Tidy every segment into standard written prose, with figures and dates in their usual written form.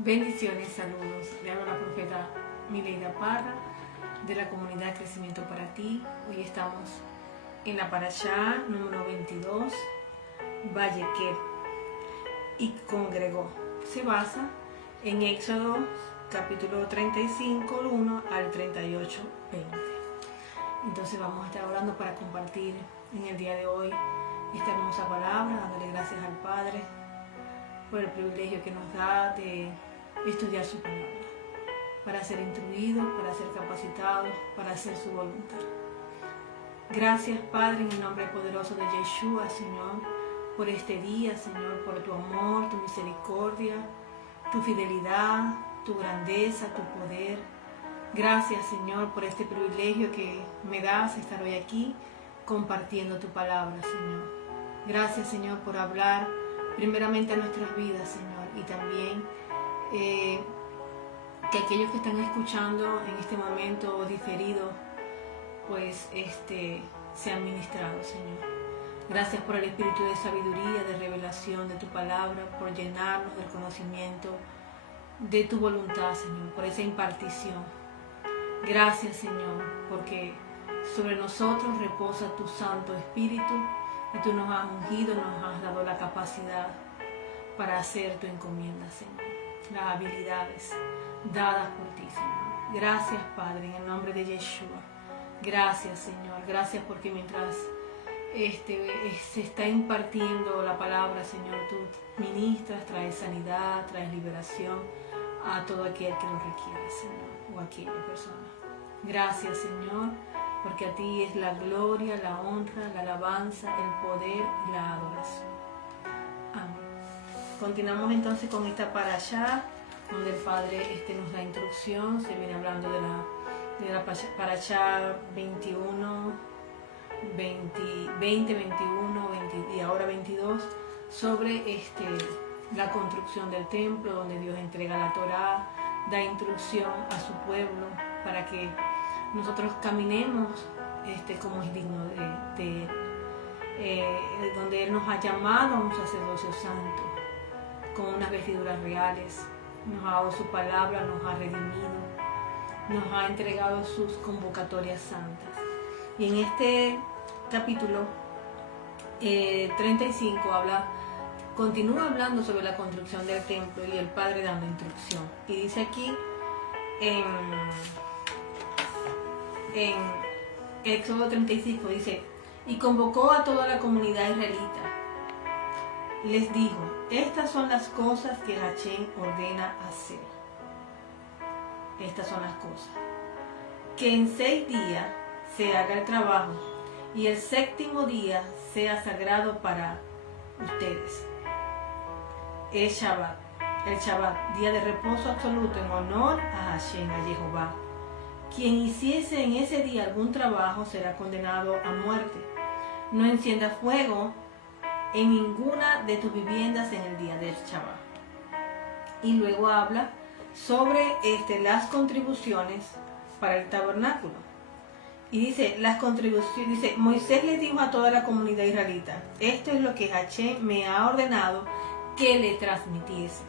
Bendiciones, saludos. Le hablo a la profeta Mileida Parra de la comunidad Crecimiento para Ti. Hoy estamos en la Parashá número 22, Vallequer, y congregó. Se basa en Éxodo capítulo 35, 1 al 38, 20. Entonces vamos a estar orando para compartir en el día de hoy esta hermosa palabra, dándole gracias al Padre por el privilegio que nos da de estudiar su palabra, para ser instruidos, para ser capacitados, para hacer su voluntad. Gracias, Padre, en el nombre poderoso de Yeshua, Señor, por este día, Señor, por tu amor, tu misericordia, tu fidelidad, tu grandeza, tu poder. Gracias, Señor, por este privilegio que me das estar hoy aquí compartiendo tu palabra, Señor. Gracias, Señor, por hablar primeramente a nuestras vidas, Señor, y también que aquellos que están escuchando en este momento diferido, pues sean ministrados, Señor. Gracias por el espíritu de sabiduría, de revelación de tu palabra, por llenarnos del conocimiento de tu voluntad, Señor, por esa impartición. Gracias, Señor, porque sobre nosotros reposa tu Santo Espíritu y tú nos has ungido, nos has dado la capacidad para hacer tu encomienda, Señor. Las habilidades dadas por ti, Señor. Gracias, Padre, en el nombre de Yeshua. Gracias, Señor. Gracias porque mientras se está impartiendo la palabra, Señor, tú ministras, traes sanidad, traes liberación a todo aquel que lo requiera, Señor, o a aquella persona. Gracias, Señor, porque a ti es la gloria, la honra, la alabanza, el poder y la adoración. Amén. Continuamos entonces con esta parashá, donde el Padre nos da instrucción. Se viene hablando de la parashá 21, 20, 21, 20 y ahora 22, sobre la construcción del templo, donde Dios entrega la Torá, da instrucción a su pueblo para que nosotros caminemos como es digno de Él, donde Él nos ha llamado a un sacerdocio santo, con unas vestiduras reales, nos ha dado su palabra, nos ha redimido, nos ha entregado sus convocatorias santas. Y en este capítulo 35 continúa hablando sobre la construcción del templo y el Padre dando instrucción. Y dice aquí en Éxodo 35, dice: y convocó a toda la comunidad israelita. Les dijo: estas son las cosas que Hashem ordena hacer. Estas son las cosas. Que en 6 días se haga el trabajo y el 7º día sea sagrado para ustedes. El Shabbat, día de reposo absoluto en honor a Hashem, a Jehová. Quien hiciese en ese día algún trabajo será condenado a muerte. No encienda fuego en ninguna de tus viviendas en el día del Shabbat. Y luego habla sobre las contribuciones para el tabernáculo. Y dice, las contribuciones, dice: Moisés le dijo a toda la comunidad israelita: esto es lo que Hashem me ha ordenado que le transmitiese.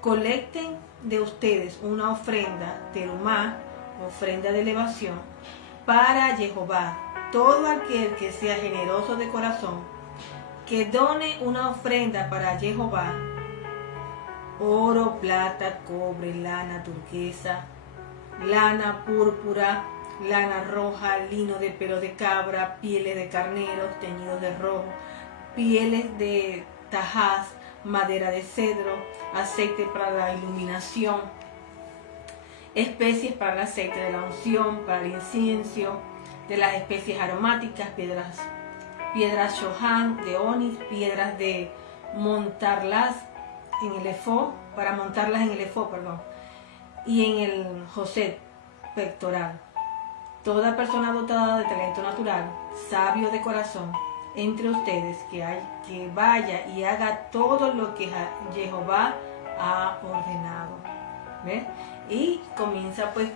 Colecten de ustedes una ofrenda, terumá, ofrenda de elevación, para Jehová. Todo aquel que sea generoso de corazón, que done una ofrenda para Jehová: oro, plata, cobre, lana turquesa, lana púrpura, lana roja, lino de pelo de cabra, pieles de carneros teñidos de rojo, pieles de tajás, madera de cedro, aceite para la iluminación, especies para el aceite de la unción, para el incienso, de las especies aromáticas, piedras shohan, de onix, piedras de montarlas en el efod, para montarlas en el efod, y en el joset pectoral. Toda persona dotada de talento natural, sabio de corazón, entre ustedes, que vaya y haga todo lo que Jehová ha ordenado. ¿Ves? Y comienza pues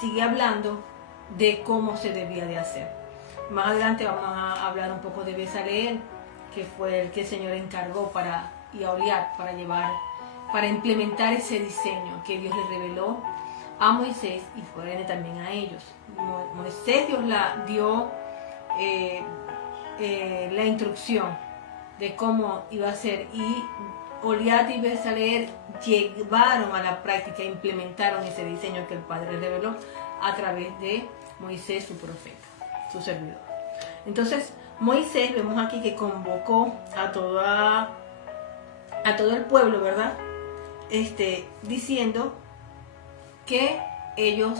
sigue hablando de cómo se debía de hacer. Más adelante vamos a hablar un poco de Bezaleel, que fue el que el Señor encargó y a Oliat para llevar para implementar ese diseño que Dios le reveló a Moisés y por ende también a ellos. Moisés Dios dio la instrucción de cómo iba a ser y Goliat y Bezaleel llevaron a la práctica, implementaron ese diseño que el Padre reveló a través de Moisés, su profeta, su servidor. Entonces Moisés, vemos aquí que convocó a todo el pueblo, ¿verdad? Diciendo que ellos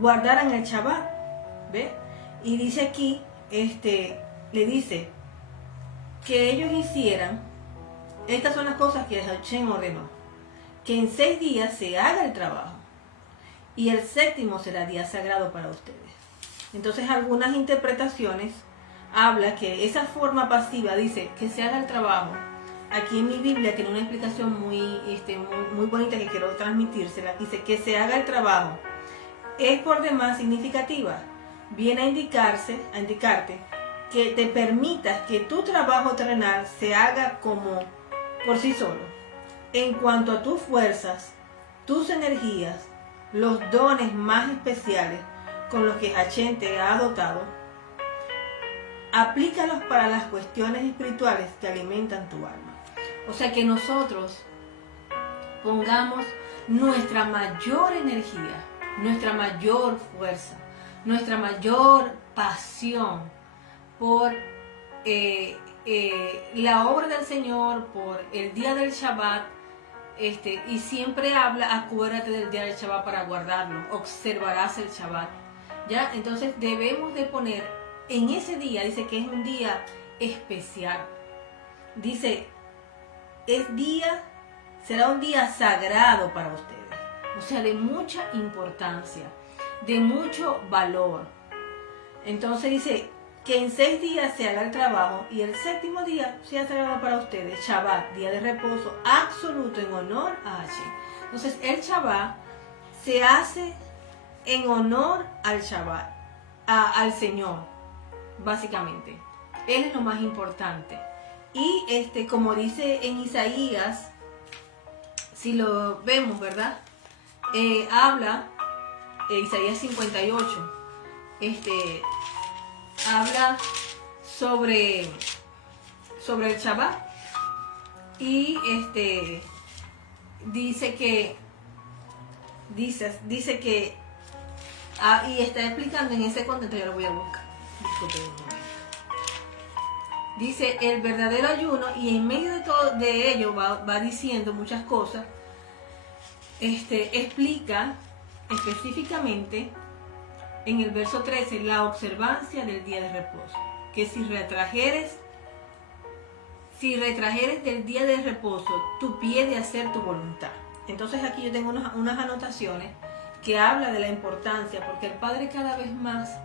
guardaran el Shabbat, ¿ve? Y dice aquí, le dice que ellos hicieran, estas son las cosas que Hashem ordenó, que en 6 días se haga el trabajo y el 7º será día sagrado para ustedes. Entonces algunas interpretaciones habla que esa forma pasiva dice que se haga el trabajo. Aquí en mi Biblia tiene una explicación muy bonita que quiero transmitírsela. Dice que se haga el trabajo. Es por demás significativa. Viene a indicarte que te permitas que tu trabajo terrenal se haga como por sí solo. En cuanto a tus fuerzas, tus energías, los dones más especiales con los que Hashem te ha dotado, aplícalos para las cuestiones espirituales que alimentan tu alma. O sea que nosotros pongamos nuestra mayor energía, nuestra mayor fuerza, nuestra mayor pasión por la obra del Señor, por el día del Shabbat, y siempre habla, acuérdate del día del Shabbat para guardarlo, observarás el Shabbat, ¿ya? Entonces debemos de poner en ese día, dice que es un día especial, dice, será un día sagrado para ustedes, o sea, de mucha importancia, de mucho valor. Entonces dice que en 6 días se haga el trabajo y el 7º día sea sagrado para ustedes, Shabbat, día de reposo absoluto en honor a Hashem. Entonces el Shabbat se hace en honor al Shabbat, al Señor, básicamente. Él es lo más importante. Y como dice en Isaías, si lo vemos, ¿verdad? Habla, Isaías 58, habla sobre el Shabbat y dice que y está explicando en ese contexto, yo lo voy a buscar. Disculpen un momento. Dice el verdadero ayuno y en medio de todo de ello va diciendo muchas cosas. Explica específicamente en el verso 13 la observancia del día de reposo, que si retrajeres del día de reposo tu pie de hacer tu voluntad. Entonces aquí yo tengo unas anotaciones que habla de la importancia, porque el Padre cada vez más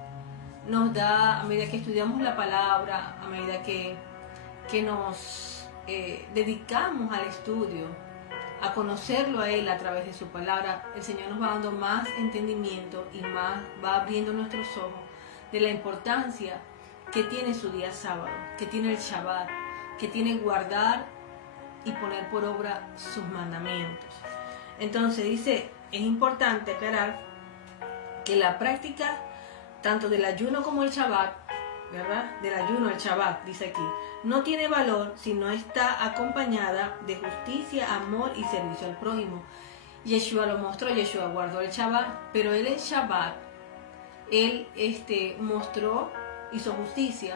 nos da, a medida que estudiamos la palabra, a medida que nos dedicamos al estudio, a conocerlo a Él a través de su palabra, el Señor nos va dando más entendimiento y más va abriendo nuestros ojos de la importancia que tiene su día sábado, que tiene el Shabbat, que tiene guardar y poner por obra sus mandamientos. Entonces dice, es importante aclarar que la práctica tanto del ayuno como el Shabbat, ¿verdad? Del ayuno, el Shabbat, dice aquí, no tiene valor si no está acompañada de justicia, amor y servicio al prójimo. Yeshua lo mostró, Yeshua guardó el Shabbat, pero él en Shabbat, él mostró, hizo justicia,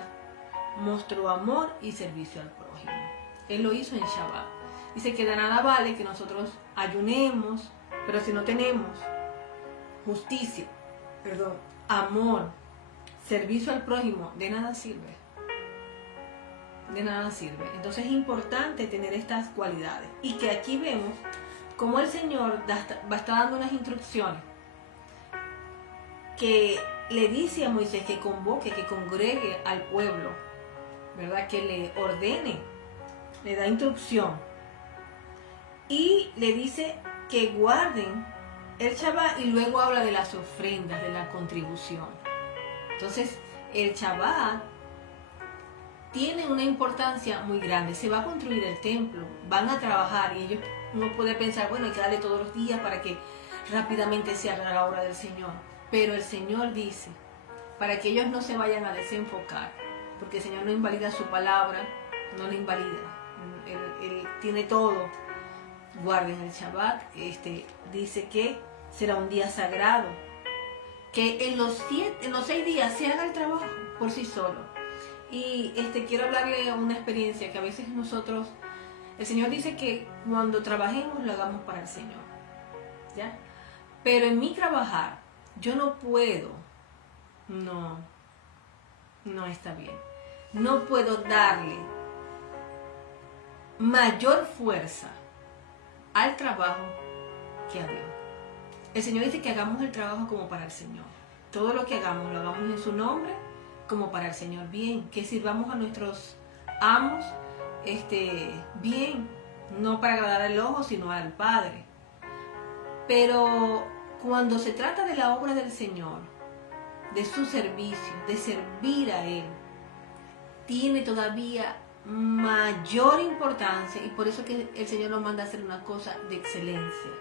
mostró amor y servicio al prójimo. Él lo hizo en Shabbat. Dice que de nada vale que nosotros ayunemos, pero si no tenemos justicia, amor, servicio al prójimo, de nada sirve. De nada sirve. Entonces es importante tener estas cualidades. Y que aquí vemos cómo el Señor está dando unas instrucciones que le dice a Moisés que convoque, que congregue al pueblo, ¿verdad? Que le ordene, le da instrucción. Y le dice que guarden el Shabbat y luego habla de las ofrendas, de la contribución. Entonces, el Shabbat tiene una importancia muy grande. Se va a construir el templo, van a trabajar y ellos, uno puede pensar, bueno, hay que darle todos los días para que rápidamente se haga la obra del Señor. Pero el Señor dice, para que ellos no se vayan a desenfocar, porque el Señor no invalida su palabra, no la invalida. Él tiene todo. Guarden el Shabbat. Dice que será un día sagrado, que en los 6 días se haga el trabajo por sí solo. Y quiero hablarle una experiencia que a veces nosotros, el Señor dice que cuando trabajemos lo hagamos para el Señor, ¿ya? Pero en mi trabajar yo no puedo, no está bien, no puedo darle mayor fuerza al trabajo que a Dios. El Señor dice que hagamos el trabajo como para el Señor. Todo lo que hagamos, lo hagamos en su nombre, como para el Señor, bien. Que sirvamos a nuestros amos, bien. No para agradar al ojo, sino al Padre. Pero cuando se trata de la obra del Señor, de su servicio, de servir a Él, tiene todavía mayor importancia, y por eso que el Señor nos manda a hacer una cosa de excelencia.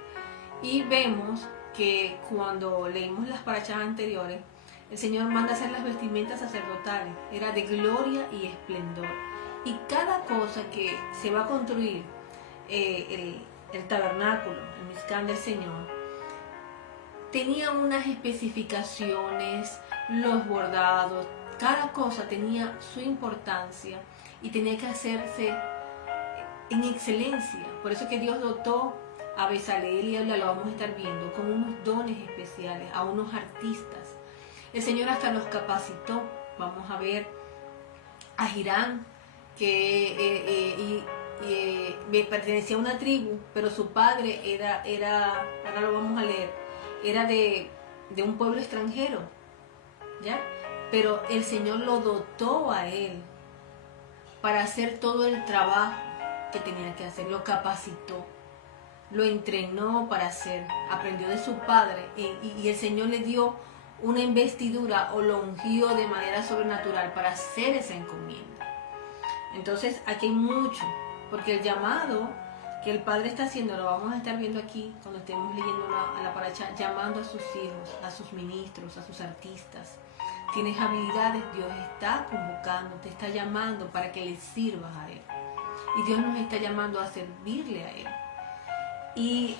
Y vemos que cuando leímos las parachas anteriores, el Señor manda a hacer las vestimentas sacerdotales, era de gloria y esplendor. Y cada cosa que se va a construir, el tabernáculo, el Mizcán del Señor, tenía unas especificaciones, los bordados, cada cosa tenía su importancia y tenía que hacerse en excelencia. Por eso que Dios dotó a Bezaleel, y ahora lo vamos a estar viendo, con unos dones especiales, a unos artistas. El Señor hasta los capacitó. Vamos a ver a Hirán, que pertenecía a una tribu, pero su padre era, ahora lo vamos a leer, era de un pueblo extranjero, ¿ya? Pero el Señor lo dotó a él para hacer todo el trabajo que tenía que hacer, lo capacitó, lo entrenó para hacer, aprendió de su padre, y el Señor le dio una investidura o lo ungió de manera sobrenatural para hacer esa encomienda. Entonces aquí hay mucho, porque el llamado que el Padre está haciendo, lo vamos a estar viendo aquí cuando estemos leyendo a la paracha, llamando a sus hijos, a sus ministros, a sus artistas. Tienes habilidades, Dios está convocando, te está llamando para que le sirvas a Él. Y Dios nos está llamando a servirle a Él. Y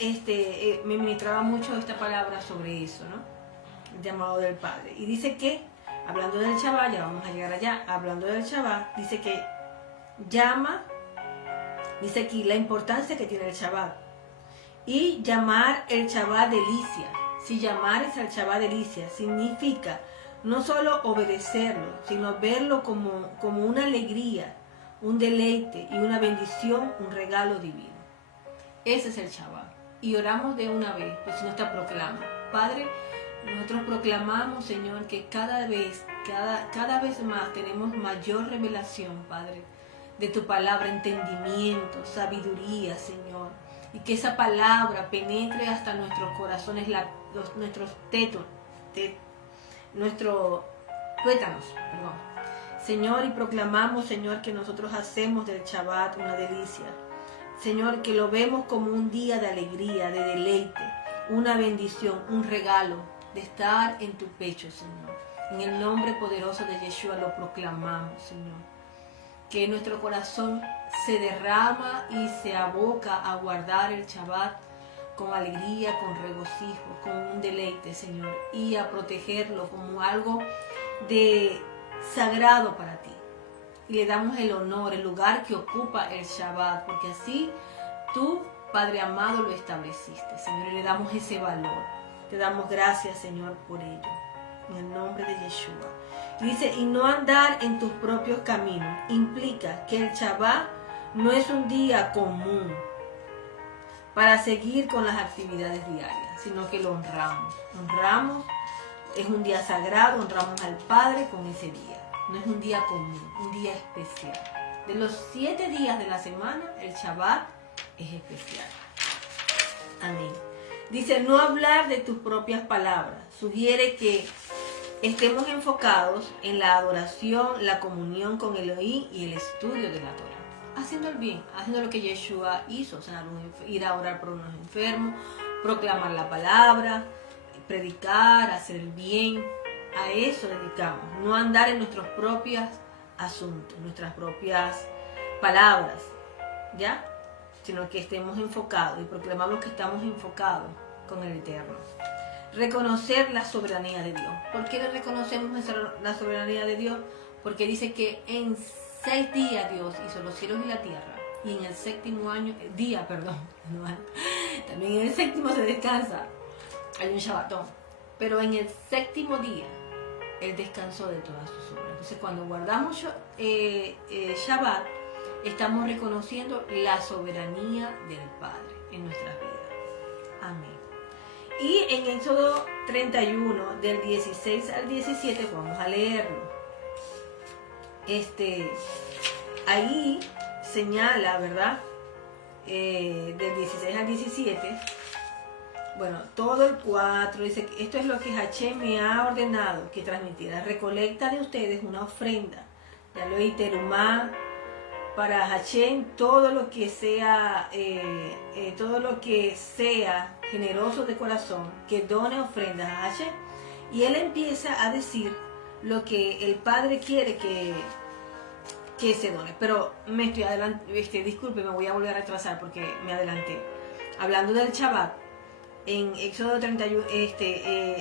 me ministraba mucho esta palabra sobre eso, ¿no? El llamado del Padre. Y dice que, hablando del Shabbat, ya vamos a llegar allá, hablando del Shabbat, dice que llama, dice aquí la importancia que tiene el Shabbat. Y llamar el Shabbat delicia. Si llamares al Shabbat delicia, significa no solo obedecerlo, sino verlo como una alegría, un deleite y una bendición, un regalo divino. Ese es el Shabbat. Y oramos de una vez, pues no está proclama. Padre, nosotros proclamamos, Señor, que cada vez más tenemos mayor revelación, Padre, de tu palabra, entendimiento, sabiduría, Señor. Y que esa palabra penetre hasta nuestros corazones, nuestros tuétanos, perdón. Señor, y proclamamos, Señor, que nosotros hacemos del Shabbat una delicia. Señor, que lo vemos como un día de alegría, de deleite, una bendición, un regalo de estar en tu pecho, Señor. En el nombre poderoso de Yeshua lo proclamamos, Señor. Que nuestro corazón se derrama y se aboca a guardar el Shabbat con alegría, con regocijo, con un deleite, Señor, y a protegerlo como algo de sagrado para ti. Y le damos el honor, el lugar que ocupa el Shabbat, porque así tú, Padre amado, lo estableciste, Señor, y le damos ese valor. Te damos gracias, Señor, por ello, en el nombre de Yeshua. Y dice, y no andar en tus propios caminos, implica que el Shabbat no es un día común para seguir con las actividades diarias, sino que lo honramos. Honramos, es un día sagrado, honramos al Padre con ese día. No es un día común, un día especial. De los 7 días de la semana, el Shabbat es especial. Amén. Dice, no hablar de tus propias palabras. Sugiere que estemos enfocados en la adoración, la comunión con Elohim y el estudio de la Torah. Haciendo el bien, haciendo lo que Yeshua hizo, ir a orar por unos enfermos, proclamar la palabra, predicar, hacer el bien. A eso dedicamos, no andar en nuestros propios asuntos, nuestras propias palabras, ¿ya? Sino que estemos enfocados y proclamamos que estamos enfocados con el Eterno. Reconocer la soberanía de Dios. ¿Por qué le reconocemos la soberanía de Dios? Porque dice que en 6 días Dios hizo los cielos y la tierra, y en el séptimo día, también en el séptimo se descansa, hay un Shabbatón, pero en el séptimo día Él descansó de todas sus obras. Entonces, cuando guardamos Shabbat, estamos reconociendo la soberanía del Padre en nuestras vidas. Amén. Y en Éxodo 31, del 16 al 17, vamos a leerlo. Ahí señala, ¿verdad? Del 16 al 17. Bueno, todo el 4 dice, esto es lo que Hashem me ha ordenado que transmitiera. Recolecta de ustedes una ofrenda. Ya lo oí, terumá, para Hashem, todo lo que sea generoso de corazón, que done ofrendas a Hashem. Y él empieza a decir lo que el Padre quiere que se done. Pero me estoy disculpe, me voy a volver a retrasar porque me adelanté. Hablando del Shabbat, en Éxodo 31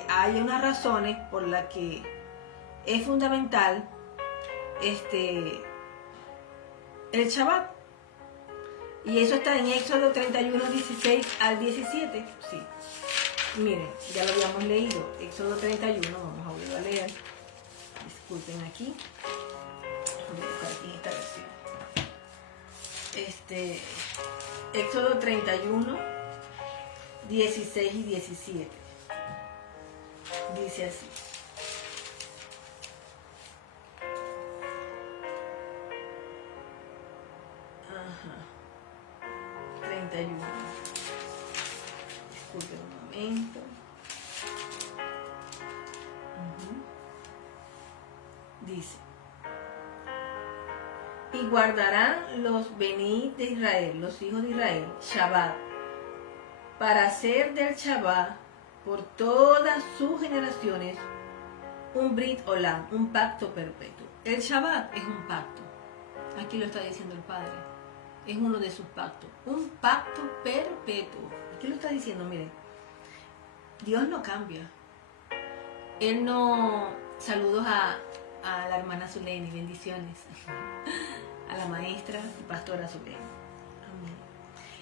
hay unas razones por las que es fundamental el Shabbat. Y eso está en Éxodo 31, 16 al 17. Sí. Miren, ya lo habíamos leído. Éxodo 31, vamos a volver a leer. Disculpen aquí. Voy a buscar aquí esta versión. Éxodo 31. 16 y 17. Dice así. Ajá. 31. Disculpen un momento. Dice: y guardarán los Bení de Israel, los hijos de Israel, Shabbat, para hacer del Shabbat por todas sus generaciones un Brit Olam, un pacto perpetuo. El Shabbat es un pacto. Aquí lo está diciendo el Padre. Es uno de sus pactos. Un pacto perpetuo. Aquí lo está diciendo, miren. Dios no cambia. Él no... Saludos a la hermana Zuleni, bendiciones. A la maestra y pastora Zuleni.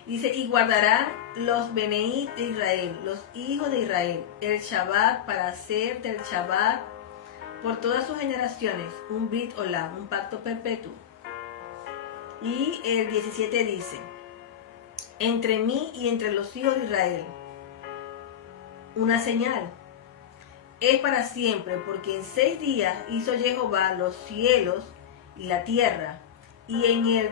Dice, y guardarán los Beneí de Israel, los hijos de Israel, el Shabbat para hacer del Shabbat por todas sus generaciones un Brit Olam, un pacto perpetuo. Y el 17 dice, entre mí y entre los hijos de Israel, una señal, es para siempre, porque en 6 días hizo Jehová los cielos y la tierra, y en el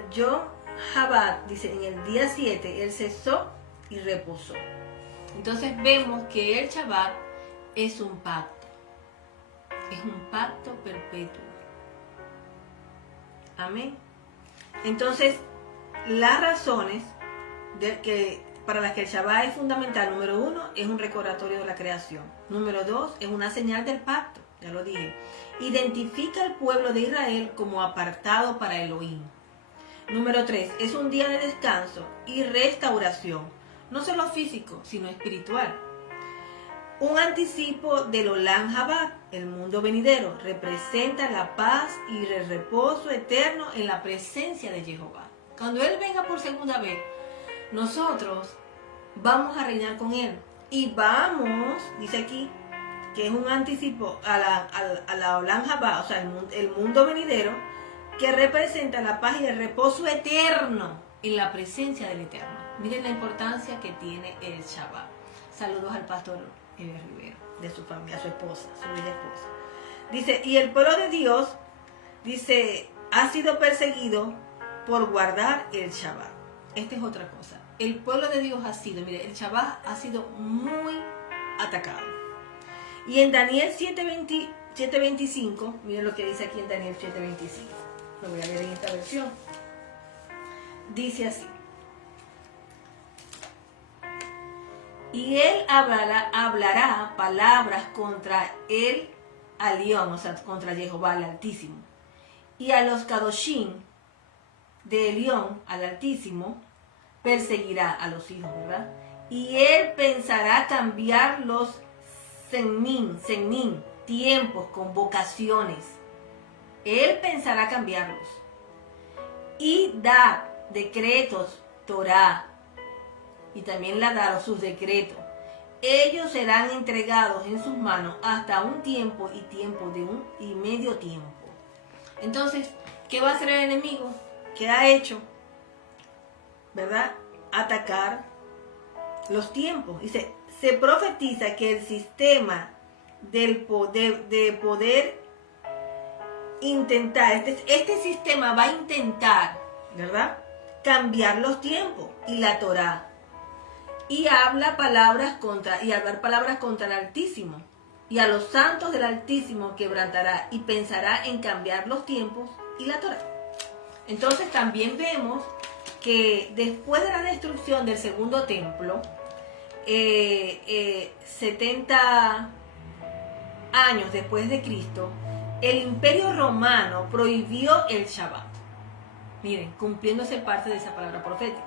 Shabbat, dice, en el día 7, él cesó y reposó. Entonces vemos que el Shabbat es un pacto. Es un pacto perpetuo. Amén. Entonces, las razones para las que el Shabbat es fundamental, número 1, es un recordatorio de la creación. Número 2, es una señal del pacto, ya lo dije. Identifica al pueblo de Israel como apartado para Elohim. Número 3, es un día de descanso y restauración, no solo físico, sino espiritual. Un anticipo del Olam Haba, el mundo venidero, representa la paz y el reposo eterno en la presencia de Jehová. Cuando Él venga por segunda vez, nosotros vamos a reinar con Él. Y vamos, dice aquí, que es un anticipo a la Olam Haba, o sea, el mundo venidero, que representa la paz y el reposo eterno en la presencia del Eterno. Miren la importancia que tiene el Shabbat. Saludos al pastor Eber Rivero, de su familia, a su esposa, su bella esposa. Dice, y el pueblo de Dios, dice, ha sido perseguido por guardar el Shabbat. Esta es otra cosa. El pueblo de Dios ha sido, mire, el Shabbat ha sido muy atacado. Y en Daniel 7:21 7:25, miren lo que dice aquí en Daniel 7:25. Lo voy a leer en esta versión. Dice así. Y él hablará palabras contra el Alión, o sea, contra Jehová el Altísimo. Y a los Kadoshim de Elión, al Altísimo, perseguirá a los hijos, ¿verdad? Y él pensará cambiar los sennim, tiempos, convocaciones. Él pensará cambiarlos. Y da decretos, Torah, y también la da sus decretos. Ellos serán entregados en sus manos hasta un tiempo y tiempo de un y medio tiempo. Entonces, ¿qué va a hacer el enemigo? ¿Qué ha hecho? ¿Verdad? Atacar los tiempos. Dice, se profetiza que el sistema de poder intentar, este sistema va a intentar, ¿verdad?, cambiar los tiempos y la Torá. Y hablar palabras contra el Altísimo. Y a los santos del Altísimo quebrantará y pensará en cambiar los tiempos y la Torá. Entonces también vemos que después de la destrucción del segundo templo, 70 años después de Cristo, el Imperio Romano prohibió el Shabbat. Miren, cumpliéndose parte de esa palabra profética.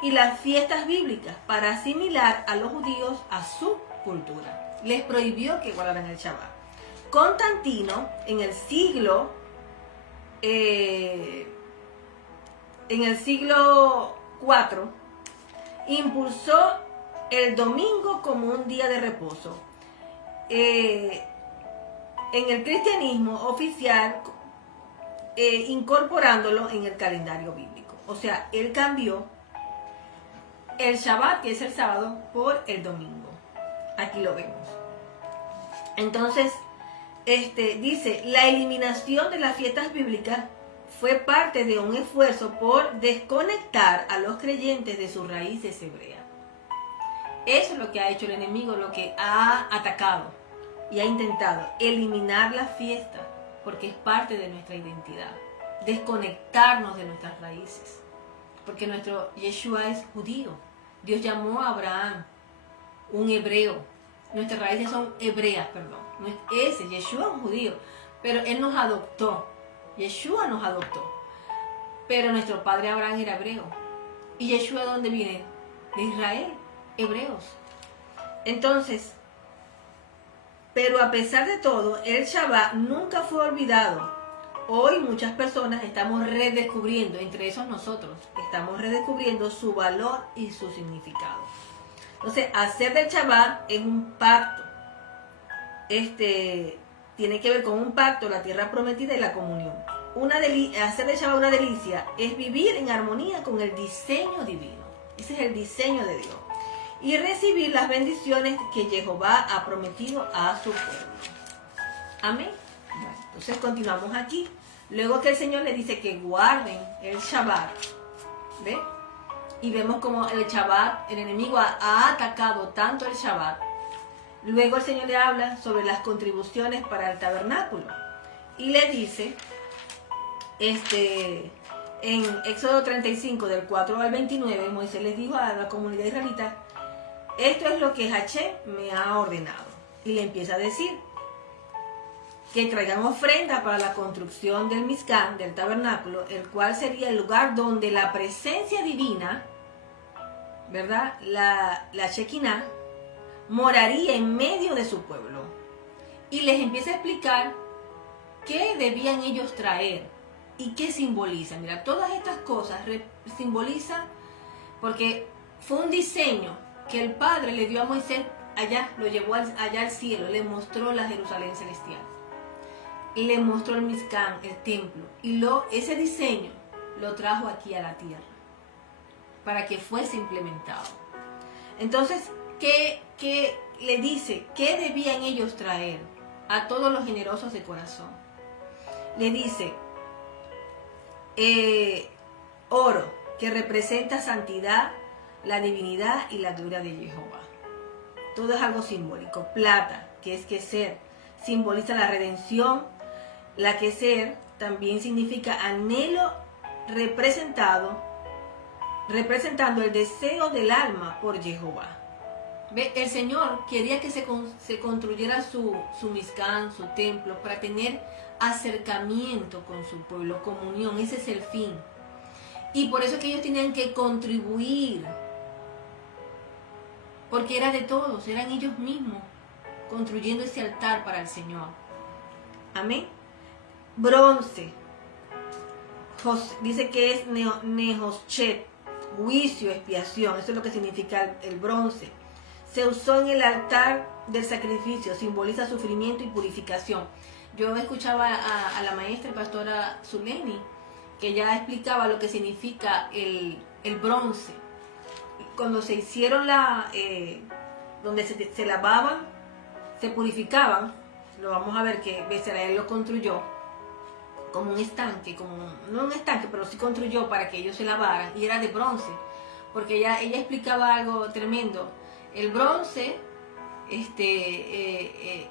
Y las fiestas bíblicas para asimilar a los judíos a su cultura. Les prohibió que guardaran el Shabbat. Constantino, en el siglo IV, impulsó el domingo como un día de reposo. En el cristianismo oficial, incorporándolo en el calendario bíblico. O sea, él cambió el Shabbat, que es el sábado, por el domingo. Aquí lo vemos. Entonces, dice, la eliminación de las fiestas bíblicas fue parte de un esfuerzo por desconectar a los creyentes de sus raíces hebreas. Eso es lo que ha hecho el enemigo, lo que ha atacado y ha intentado eliminar las fiestas, porque es parte de nuestra identidad, desconectarnos de nuestras raíces, porque nuestro Yeshua es judío. Dios llamó a Abraham un hebreo. Nuestras raíces son hebreas, perdón. No es ese, Yeshua es un judío, pero él nos adoptó. Yeshua nos adoptó. Pero nuestro padre Abraham era hebreo. ¿Y Yeshua de dónde viene? De Israel, hebreos. Entonces, pero a pesar de todo, el Shabbat nunca fue olvidado. Hoy muchas personas estamos redescubriendo, entre esos nosotros, estamos redescubriendo su valor y su significado. Entonces, hacer del Shabbat es un pacto. Tiene que ver con un pacto, la tierra prometida y la comunión. Hacer del Shabbat una delicia es vivir en armonía con el diseño divino. Ese es el diseño de Dios. Y recibir las bendiciones que Jehová ha prometido a su pueblo. Amén. Bueno, entonces continuamos aquí. Luego que el Señor le dice que guarden el Shabbat, ¿ve? Y vemos como el Shabbat, el enemigo ha atacado tanto el Shabbat. Luego el Señor le habla sobre las contribuciones para el tabernáculo. Y le dice, en Éxodo 35, del 4 al 29, Moisés les dijo a la comunidad israelita, esto es lo que Hashem me ha ordenado. Y le empieza a decir que traigan ofrenda para la construcción del Mizcán, del tabernáculo, el cual sería el lugar donde la presencia divina, ¿verdad?, la Shekinah, moraría en medio de su pueblo. Y les empieza a explicar qué debían ellos traer y qué simboliza. Mira, todas estas cosas simbolizan, porque fue un diseño que el Padre le dio a Moisés allá, lo llevó allá al cielo, le mostró la Jerusalén celestial. Y le mostró el Mizcán, el templo. Y ese diseño lo trajo aquí a la tierra, para que fuese implementado. Entonces, ¿qué le dice? ¿Qué debían ellos traer a todos los generosos de corazón? Le dice, oro, que representa santidad, la divinidad y la gloria de Jehová. Todo es algo simbólico. Plata, que es Keser, simboliza la redención. La Keser también significa anhelo representando el deseo del alma por Jehová. ¿Ve? El Señor quería que se construyera su Mizcán, su templo, para tener acercamiento con su pueblo, comunión. Ese es el fin. Y por eso es que ellos tenían que contribuir, porque era de todos, eran ellos mismos construyendo ese altar para el Señor. Amén. Bronce. Dice que es Nehosheth, juicio, expiación. Eso es lo que significa el bronce. Se usó en el altar del sacrificio, simboliza sufrimiento y purificación. Yo escuchaba a la maestra y pastora Zuleni, que ya explicaba lo que significa el bronce. Cuando se hicieron donde se lavaban, se purificaban, lo vamos a ver que Bezaleel lo construyó como un estanque, no un estanque, pero sí construyó para que ellos se lavaran, y era de bronce, porque ella explicaba algo tremendo. El bronce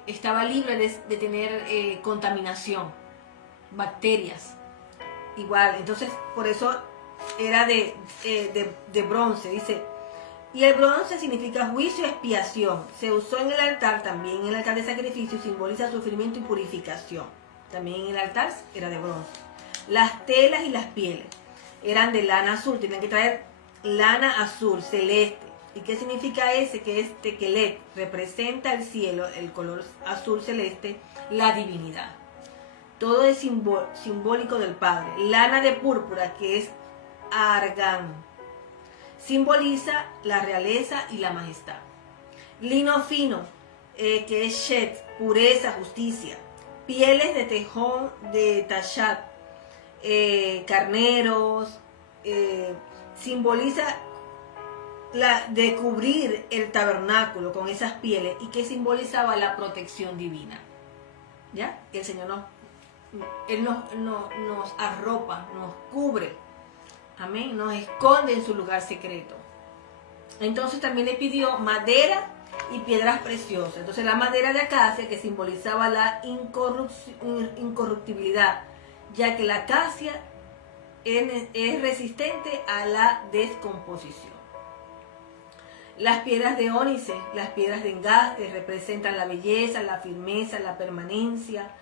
estaba libre de tener contaminación, bacterias, igual, entonces por eso era de bronce, dice. Y el bronce significa juicio y expiación. Se usó en el altar, también en el altar de sacrificio, simboliza sufrimiento y purificación. También en el altar era de bronce. Las telas y las pieles eran de lana azul, tenían que traer lana azul, celeste. ¿Y qué significa ese? Que es tequelet, representa el cielo, el color azul celeste, la divinidad. Todo es simbólico del Padre. Lana de púrpura, que es argán, simboliza la realeza y la majestad. Lino fino, que es shet, pureza, justicia. Pieles de tejón, de tashat, carneros, simboliza de cubrir el tabernáculo con esas pieles, y que simbolizaba la protección divina. ¿Ya? El Señor Él nos arropa, nos cubre, amén, nos esconde en su lugar secreto. Entonces también le pidió madera y piedras preciosas. Entonces la madera de acacia, que simbolizaba la incorruptibilidad, ya que la acacia es resistente a la descomposición. Las piedras de ónice, las piedras de engaste, representan la belleza, la firmeza, la permanencia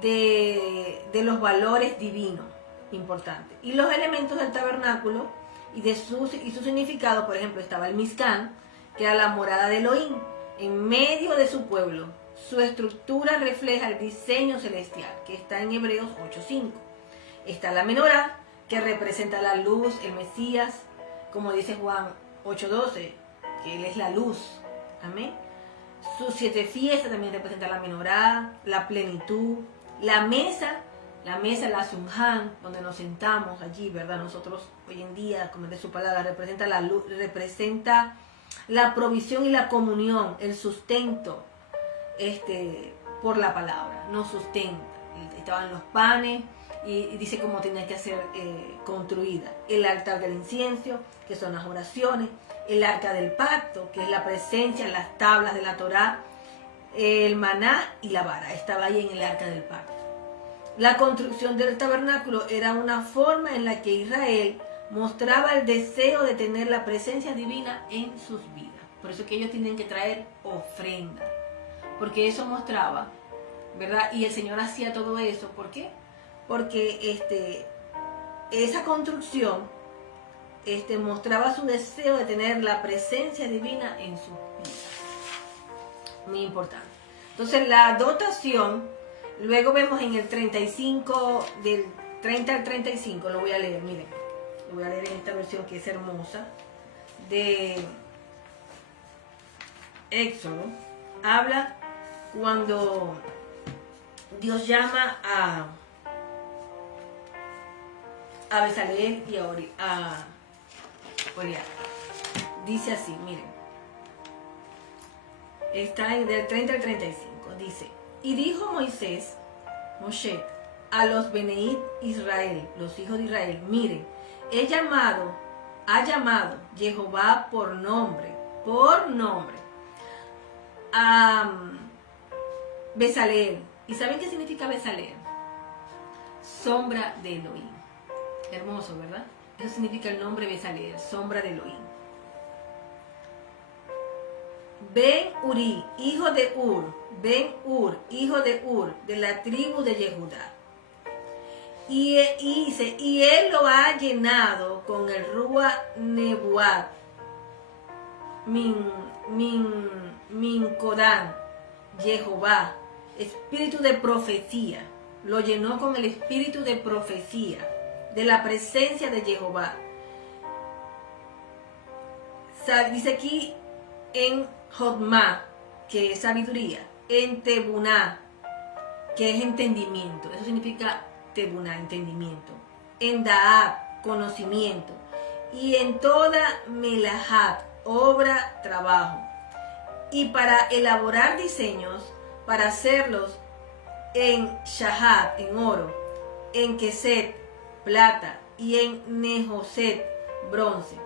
de los valores divinos importantes. Y los elementos del tabernáculo y su significado, por ejemplo, estaba el Mizcán, que era la morada de Elohim, en medio de su pueblo. Su estructura refleja el diseño celestial, que está en Hebreos 8:5. Está la menorá, que representa la luz, el Mesías, como dice Juan 8:12, que Él es la luz. Amén. Sus 7 fiestas también representan la menorá, la plenitud, la mesa, la Sumhan, donde nos sentamos allí, ¿verdad? Nosotros hoy en día, como es de su palabra, representa la luz, representa la provisión y la comunión, el sustento por la palabra, nos sustenta. Estaban los panes y dice cómo tenía que ser construida. El altar del incienso, que son las oraciones, el arca del pacto, que es la presencia, las tablas de la Torá, el maná y la vara, estaba ahí en el arca del pacto. La construcción del tabernáculo era una forma en la que Israel mostraba el deseo de tener la presencia divina en sus vidas. Por eso es que ellos tienen que traer ofrenda, porque eso mostraba, ¿verdad? Y el Señor hacía todo eso. ¿Por qué? Porque esa construcción mostraba su deseo de tener la presencia divina en sus vidas. Muy importante. Entonces la dotación, luego vemos en el 35, del 30 al 35, lo voy a leer, miren. Lo voy a leer en esta versión que es hermosa, de Éxodo. Habla cuando Dios llama a Bezaleel y a Oholiab. Dice así, miren. Está del 30 al 35. Dice: y dijo Moshe, a los Beneit Israel, los hijos de Israel, miren, ha llamado Jehová por nombre, Bezaleel. ¿Y saben qué significa Bezaleel? Sombra de Elohim. Hermoso, ¿verdad? Eso significa el nombre Bezaleel, sombra de Elohim. Ben Uri, hijo de Ur, Ben Ur, hijo de Ur, de la tribu de Yehudá. Y él lo ha llenado con el Rúa Nebuat, Min Korán, Jehová, espíritu de profecía. Lo llenó con el espíritu de profecía, de la presencia de Jehová. Dice aquí en Jodma, que es sabiduría, en Tebuná, que es entendimiento. Eso significa Tebuná, entendimiento. En Daat, conocimiento. Y en toda Melahat, obra, trabajo. Y para elaborar diseños, para hacerlos en Shahat, en oro, en Keset, plata, y en Nehoset, bronce,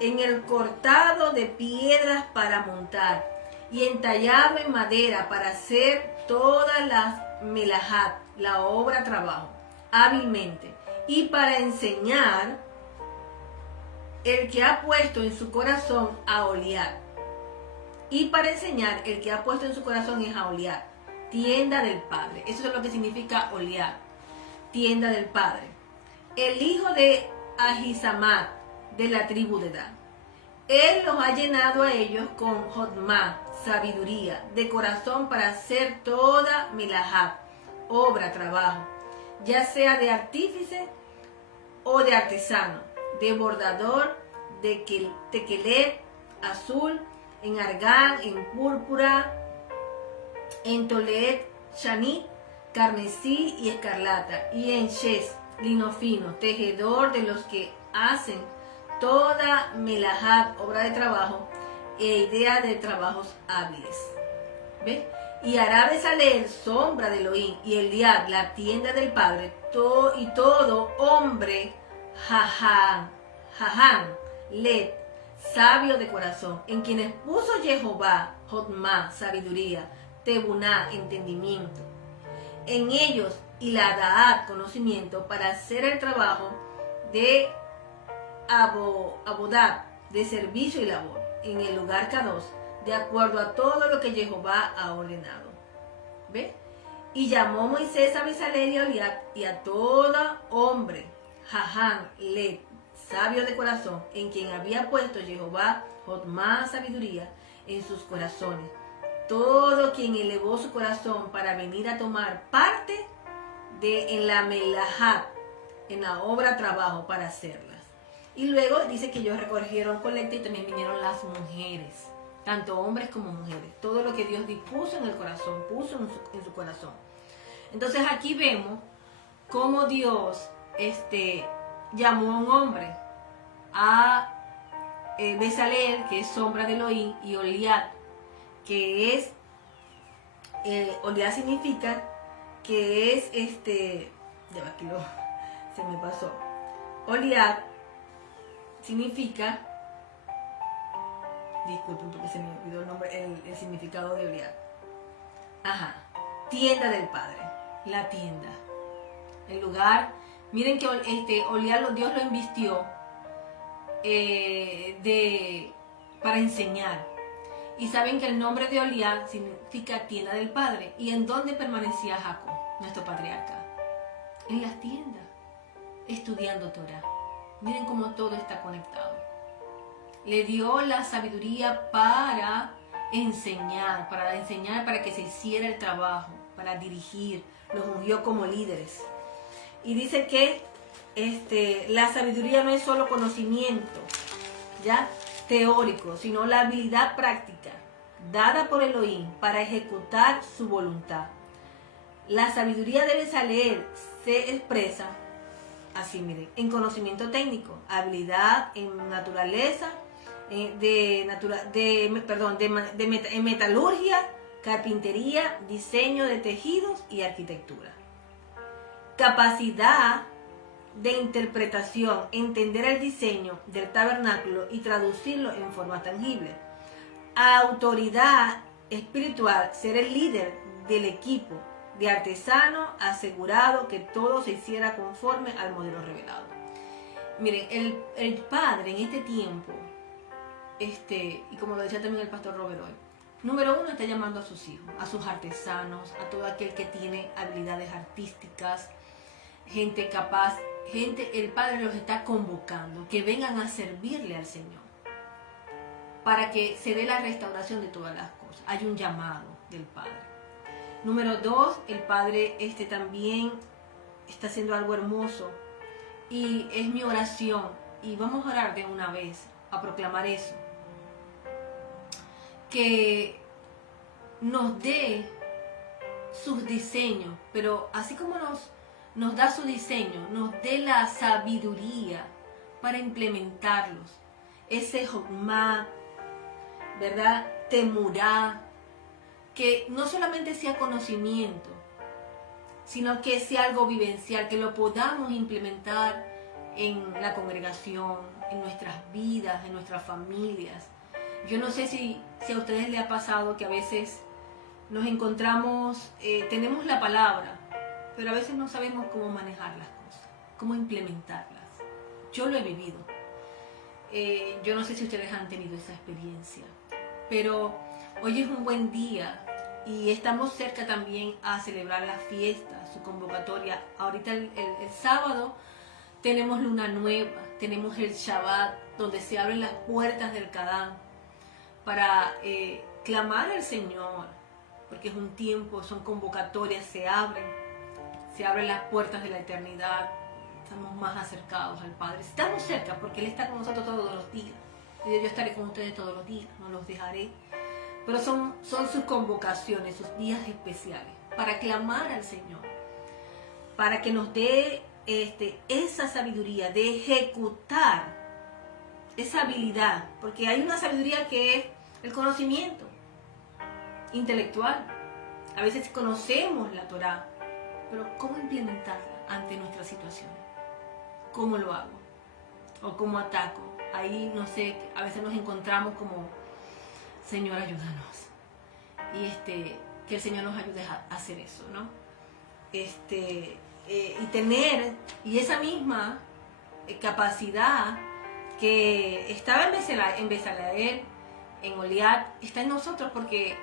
en el cortado de piedras para montar, y entallado en madera para hacer todas las Melahat, la obra, trabajo, hábilmente, y para enseñar el que ha puesto en su corazón a Oliad. Y para enseñar el que ha puesto en su corazón es a Oliad, tienda del Padre. Eso es lo que significa Oliad, tienda del Padre. El hijo de Ahisamat, de la tribu de Dan. Él los ha llenado a ellos con Jodma, sabiduría, de corazón para hacer toda Melahat, obra, trabajo, ya sea de artífice o de artesano, de bordador, de tequelet, azul, en argán, en púrpura, en tolet, chanit, carmesí y escarlata, y en shes, lino fino, tejedor de los que hacen toda Melahat, obra de trabajo, e idea de trabajos hábiles. ¿Ves? Y hará Bezaleel, sombra de Elohim, y Eliad, la tienda del Padre, y todo hombre, Jaján, Led, sabio de corazón, en quienes puso Jehová, Jodma, sabiduría, Tebuná, entendimiento, en ellos, y la Daat, conocimiento, para hacer el trabajo de Abodá, de servicio y labor, en el lugar Kadosh, de acuerdo a todo lo que Jehová ha ordenado. ¿Ve? Y llamó Moisés a Bezaleel y a Oliad y a todo hombre, Jaján, Led, sabio de corazón, en quien había puesto Jehová, Jodma, sabiduría, en sus corazones. Todo quien elevó su corazón para venir a tomar parte en la Melahat, en la obra trabajo para hacerlas. Y luego dice que ellos recogieron colecta y también vinieron las mujeres, tanto hombres como mujeres. Todo lo que Dios dispuso en el corazón, puso en su corazón. Entonces aquí vemos cómo Dios llamó a un hombre, a Bezaleel, que es sombra de Elohim, y Oliad, que es, Oliad significa que es, ya va, aquí se me pasó. Oliad significa, disculpen porque se me olvidó el nombre, el significado de Oliad. Ajá, tienda del Padre, la tienda, el lugar. Miren que Oliad, Dios lo invistió para enseñar. Y saben que el nombre de Oliad significa tienda del Padre. ¿Y en dónde permanecía Jacob, nuestro patriarca? En las tiendas, estudiando Torah. Miren cómo todo está conectado. Le dio la sabiduría para enseñar, para que se hiciera el trabajo, para dirigir. Los ungió como líderes. Y dice que la sabiduría no es solo conocimiento, ¿ya?, teórico, sino la habilidad práctica dada por Elohim para ejecutar su voluntad. La sabiduría de Bezaleel se expresa así, miren, en conocimiento técnico, habilidad en naturaleza, en metalurgia, carpintería, diseño de tejidos y arquitectura. Capacidad de interpretación, entender el diseño del tabernáculo y traducirlo en forma tangible. Autoridad espiritual, ser el líder del equipo de artesano, asegurado que todo se hiciera conforme al modelo revelado. Miren, el Padre en este tiempo, y como lo decía también el pastor Robert hoy, número uno, está llamando a sus hijos, a sus artesanos, a todo aquel que tiene habilidades artísticas, gente capaz, el Padre los está convocando, que vengan a servirle al Señor, para que se dé la restauración de todas las cosas. Hay un llamado del Padre. Número dos, el Padre también está haciendo algo hermoso, y es mi oración, y vamos a orar de una vez, a proclamar eso, que nos dé sus diseños, pero así como nos da su diseño, nos dé la sabiduría para implementarlos. Ese Jokmah, ¿verdad? Temurá, que no solamente sea conocimiento, sino que sea algo vivencial, que lo podamos implementar en la congregación, en nuestras vidas, en nuestras familias. Yo no sé si a ustedes les ha pasado que a veces nos encontramos, tenemos la palabra, pero a veces no sabemos cómo manejar las cosas, cómo implementarlas. Yo lo he vivido. Yo no sé si ustedes han tenido esa experiencia, pero hoy es un buen día y estamos cerca también a celebrar la fiesta, su convocatoria. Ahorita el sábado tenemos luna nueva, tenemos el Shabbat, donde se abren las puertas del Kadán para clamar al Señor, porque es un tiempo, son convocatorias, se abren las puertas de la eternidad, estamos más acercados al Padre, estamos cerca porque Él está con nosotros todos los días, y yo estaré con ustedes todos los días, no los dejaré, pero son sus convocaciones, sus días especiales, para clamar al Señor, para que nos dé esa sabiduría de ejecutar esa habilidad, porque hay una sabiduría que es el conocimiento intelectual. A veces conocemos la Torá, pero ¿cómo implementarla ante nuestras situaciones? ¿Cómo lo hago? ¿O cómo ataco? Ahí, no sé, a veces nos encontramos como, Señor, ayúdanos. Y que el Señor nos ayude a hacer eso, ¿no? Y tener, y esa misma capacidad que estaba en Bezaleel, en Oliat, está en nosotros, porque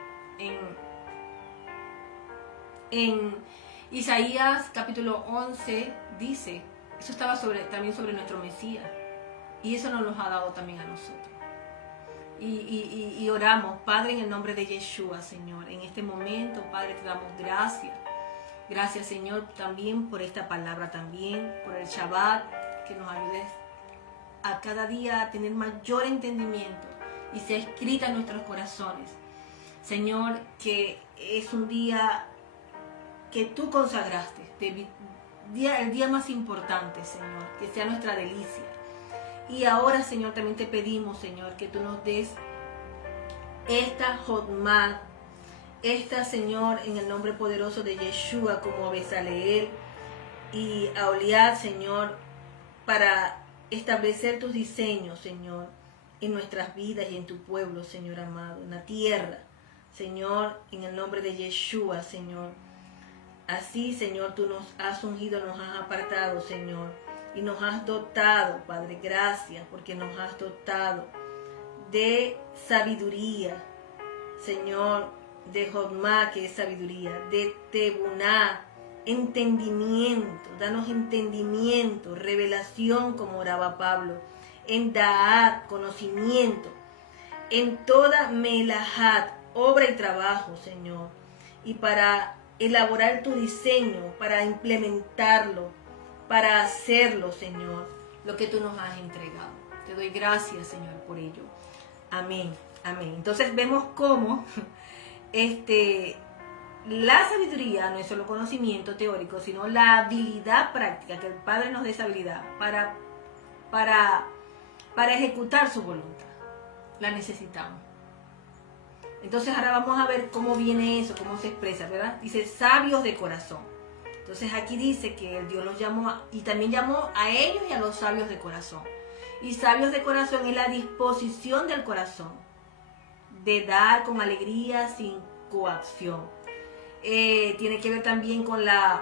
en Isaías capítulo 11 dice, eso estaba también sobre nuestro Mesías, y eso nos lo ha dado también a nosotros. Y oramos, Padre, en el nombre de Yeshua, Señor, en este momento, Padre, te damos gracias. Gracias, Señor, también por esta palabra, también por el Shabbat, que nos ayudes a cada día a tener mayor entendimiento y sea escrita en nuestros corazones. Señor, que es un día que tú consagraste, el día más importante, Señor, que sea nuestra delicia. Y ahora, Señor, también te pedimos, Señor, que tú nos des esta Jokmah, Señor, en el nombre poderoso de Yeshua, como a Bezaleel y a Oliad, Señor, para establecer tus diseños, Señor, en nuestras vidas y en tu pueblo, Señor amado, en la tierra, Señor, en el nombre de Yeshua, Señor. Así, Señor, tú nos has ungido, nos has apartado, Señor, y nos has dotado, Padre, gracias, porque nos has dotado de sabiduría, Señor, de Jokmah, que es sabiduría, de Tebuná, entendimiento, danos entendimiento, revelación, como oraba Pablo, en Da'at, conocimiento, en toda Melahat, obra y trabajo, Señor, y para elaborar tu diseño, para implementarlo, para hacerlo, Señor, lo que tú nos has entregado. Te doy gracias, Señor, por ello. Amén, amén. Entonces vemos cómo la sabiduría no es solo conocimiento teórico, sino la habilidad práctica, que el Padre nos dé esa habilidad para ejecutar su voluntad. La necesitamos. Entonces ahora vamos a ver cómo viene eso, cómo se expresa, ¿verdad? Dice sabios de corazón. Entonces aquí dice que Dios los llamó, y también llamó a ellos y a los sabios de corazón. Y sabios de corazón es la disposición del corazón, de dar con alegría sin coacción. tiene que ver también con la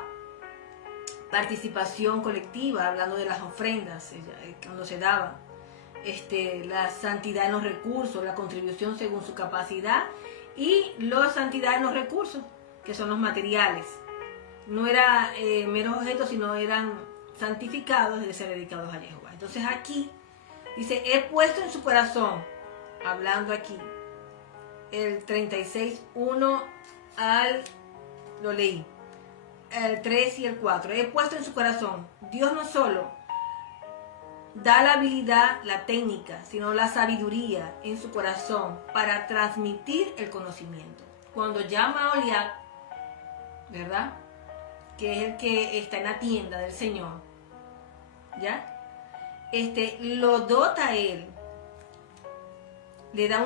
participación colectiva, hablando de las ofrendas, cuando se daban, la santidad en los recursos, la contribución según su capacidad y la santidad en los recursos, que son los materiales. No eran meros objetos, sino eran santificados de ser dedicados a Jehová. Entonces aquí dice, he puesto en su corazón, hablando aquí, el 36, 1 al, lo leí, el 3 y el 4. He puesto en su corazón, Dios no solo da la habilidad, la técnica, sino la sabiduría en su corazón para transmitir el conocimiento. Cuando llama a Oliab, ¿verdad? Que es el que está en la tienda del Señor, ¿ya? Lo dota a él, le da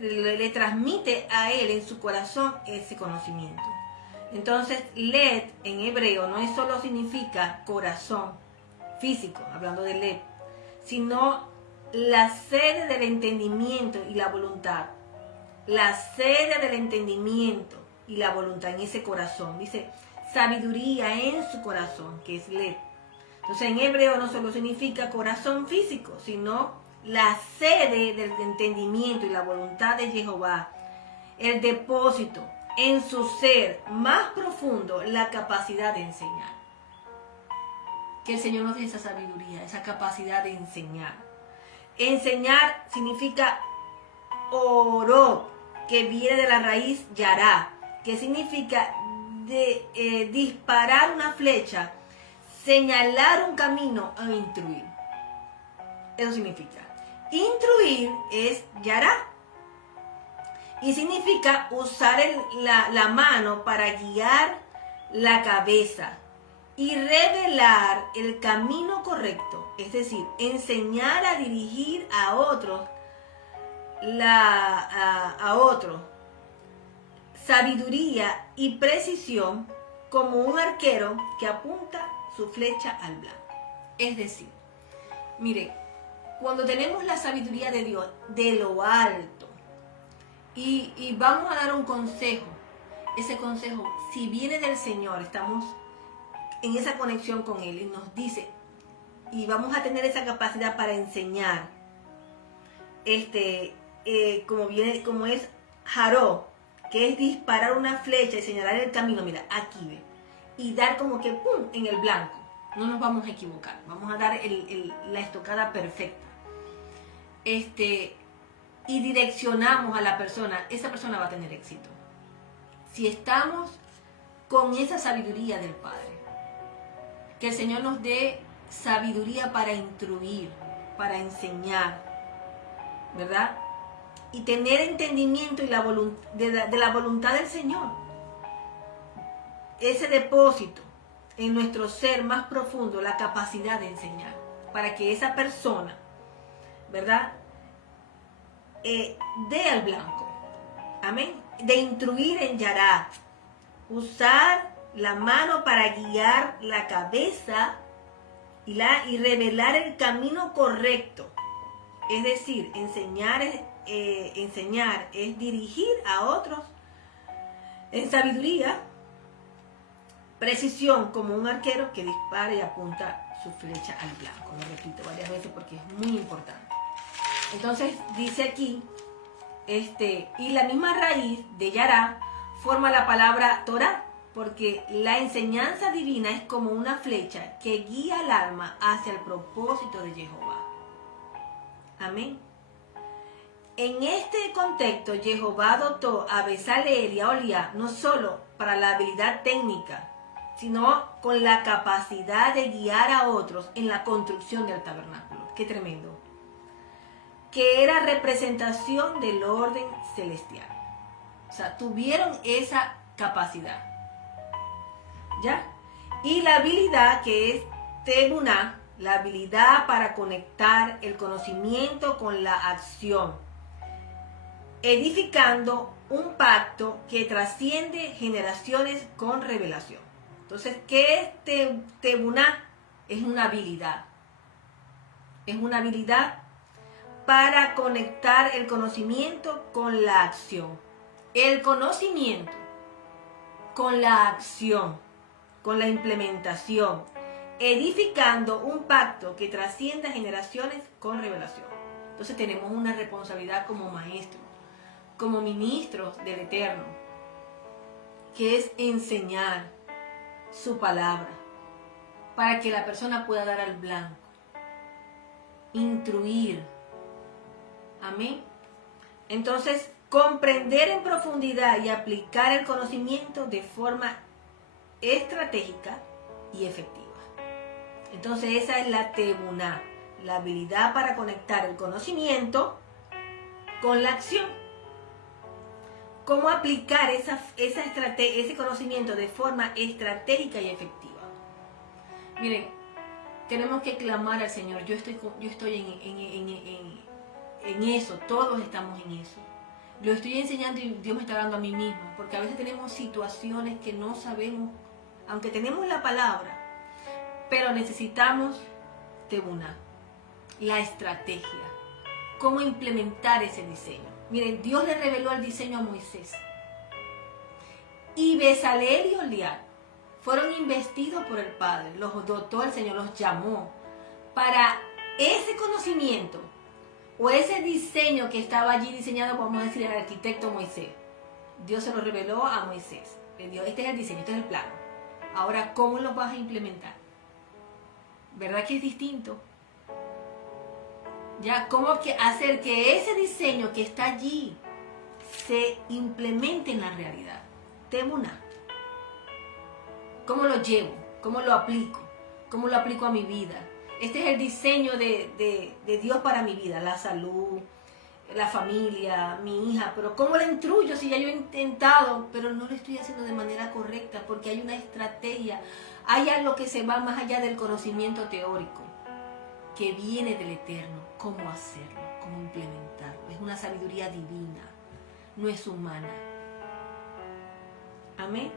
le transmite a él en su corazón ese conocimiento. Entonces, led en hebreo no es solo significa corazón físico, hablando de led, sino la sede del entendimiento y la voluntad. La sede del entendimiento y la voluntad en ese corazón. Dice, sabiduría en su corazón, que es led. Entonces, en hebreo no solo significa corazón físico, sino la sede del entendimiento y la voluntad de Jehová, el depósito en su ser más profundo, la capacidad de enseñar. Que el Señor nos dé esa sabiduría, esa capacidad de enseñar. Enseñar significa oro, que viene de la raíz yará, que significa disparar una flecha, señalar un camino o instruir. Eso significa. Instruir es yará. Y significa usar la mano para guiar la cabeza y revelar el camino correcto. Es decir, enseñar a dirigir a otros, a otros. Sabiduría y precisión como un arquero que apunta su flecha al blanco. Es decir, mire, cuando tenemos la sabiduría de Dios de lo alto y vamos a dar un consejo, ese consejo, si viene del Señor, estamos en esa conexión con Él y nos dice, y vamos a tener esa capacidad para enseñar, como es Jaró, que es disparar una flecha y señalar el camino, mira, aquí ve, y dar como que pum, en el blanco. No nos vamos a equivocar, vamos a dar la estocada perfecta. Y direccionamos a la persona, esa persona va a tener éxito. Si estamos con esa sabiduría del Padre, que el Señor nos dé sabiduría para instruir, para enseñar, ¿verdad? Y tener entendimiento y de la voluntad del Señor. Ese depósito en nuestro ser más profundo, la capacidad de enseñar, para que esa persona, ¿verdad? Dé al blanco. Amén. De instruir en yará. Usar la mano para guiar la cabeza y revelar el camino correcto. Es decir, enseñar es dirigir a otros en sabiduría, precisión como un arquero que dispara y apunta su flecha al blanco. Lo repito varias veces porque es muy importante. Entonces dice aquí, y la misma raíz de yará forma la palabra Torah, porque la enseñanza divina es como una flecha que guía al alma hacia el propósito de Jehová. Amén. En este contexto, Jehová dotó a Bezaleel y a Oliab no solo para la habilidad técnica, sino con la capacidad de guiar a otros en la construcción del tabernáculo. ¡Qué tremendo! Que era representación del orden celestial. O sea, tuvieron esa capacidad. ¿Ya? Y la habilidad que es tebuná, la habilidad para conectar el conocimiento con la acción, edificando un pacto que trasciende generaciones con revelación. Entonces, ¿qué es tebuná? Es una habilidad. Es una habilidad para conectar el conocimiento con la acción. El conocimiento con la acción, con la implementación, edificando un pacto que trascienda generaciones con revelación. Entonces tenemos una responsabilidad como maestros, como ministros del Eterno, que es enseñar su palabra para que la persona pueda dar al blanco, instruir. Amén. Entonces, comprender en profundidad y aplicar el conocimiento de forma estratégica y efectiva. Entonces, esa es la tebuná, la habilidad para conectar el conocimiento con la acción. ¿Cómo aplicar ese conocimiento de forma estratégica y efectiva? Miren, tenemos que clamar al Señor. Yo estoy en eso, todos estamos en eso. Lo estoy enseñando y Dios me está dando a mí mismo, porque a veces tenemos situaciones que no sabemos, aunque tenemos la palabra, pero necesitamos tebuná, la estrategia, cómo implementar ese diseño. Miren, Dios le reveló el diseño a Moisés. Y Bezaleel y Oliab fueron investidos por el Padre, los dotó el Señor, los llamó para ese conocimiento o ese diseño que estaba allí diseñado, vamos a decir, el arquitecto Moisés. Dios se lo reveló a Moisés. Le dijo, este es el diseño, este es el plano. Ahora, ¿cómo lo vas a implementar? ¿Verdad que es distinto? ¿Ya? ¿Cómo hacer que ese diseño que está allí se implemente en la realidad? Tebuná. ¿Cómo lo llevo? ¿Cómo lo aplico? ¿Cómo lo aplico a mi vida? Este es el diseño de Dios para mi vida. La salud, la familia, mi hija. Pero ¿cómo la instruyo si ya yo he intentado, pero no lo estoy haciendo de manera correcta? Porque hay una estrategia. Hay algo que se va más allá del conocimiento teórico, que viene del Eterno. ¿Cómo hacerlo? ¿Cómo implementarlo? Es una sabiduría divina, no es humana. Amén.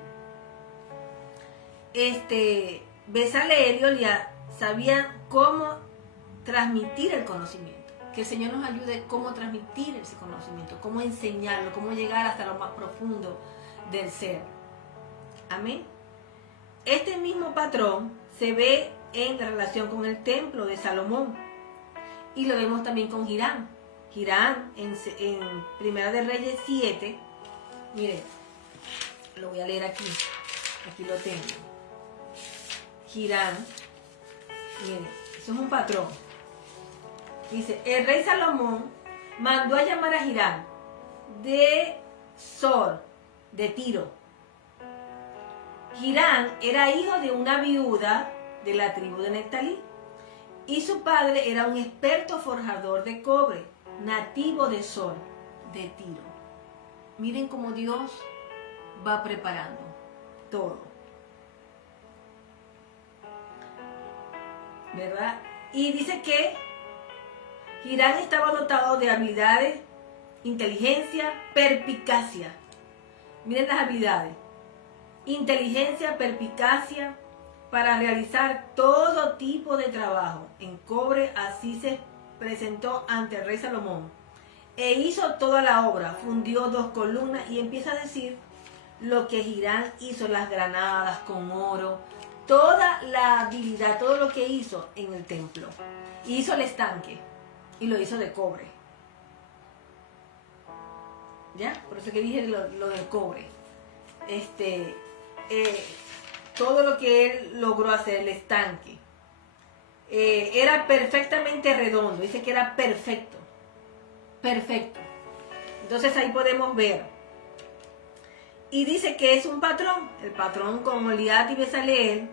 Bezaleel y Oliab sabían cómo transmitir el conocimiento. Que el Señor nos ayude cómo transmitir ese conocimiento, cómo enseñarlo, cómo llegar hasta lo más profundo del ser. Amén. Este mismo patrón se ve en la relación con el templo de Salomón. Y lo vemos también con Hiram. Hiram en Primera de Reyes 7. Miren, lo voy a leer aquí. Aquí lo tengo. Hiram. Miren, eso es un patrón. Dice, el rey Salomón mandó a llamar a Hiram de Sor, de Tiro. Hiram era hijo de una viuda de la tribu de Neftalí. Y su padre era un experto forjador de cobre, nativo de Sor, de Tiro. Miren cómo Dios va preparando todo. ¿Verdad? Y dice que Hiram estaba dotado de habilidades, inteligencia, perspicacia. Miren las habilidades. Inteligencia, perspicacia, para realizar todo tipo de trabajo en cobre. Así se presentó ante el rey Salomón e hizo toda la obra, fundió 2 columnas y empieza a decir lo que Hiram hizo, las granadas con oro, toda la habilidad, todo lo que hizo en el templo. Hizo el estanque y lo hizo de cobre. ¿Ya? Por eso que dije lo del cobre. Todo lo que él logró hacer, el estanque, era perfectamente redondo. Dice que era perfecto. Perfecto. Entonces ahí podemos ver. Y dice que es un patrón. El patrón con Oliab y Bezaleel.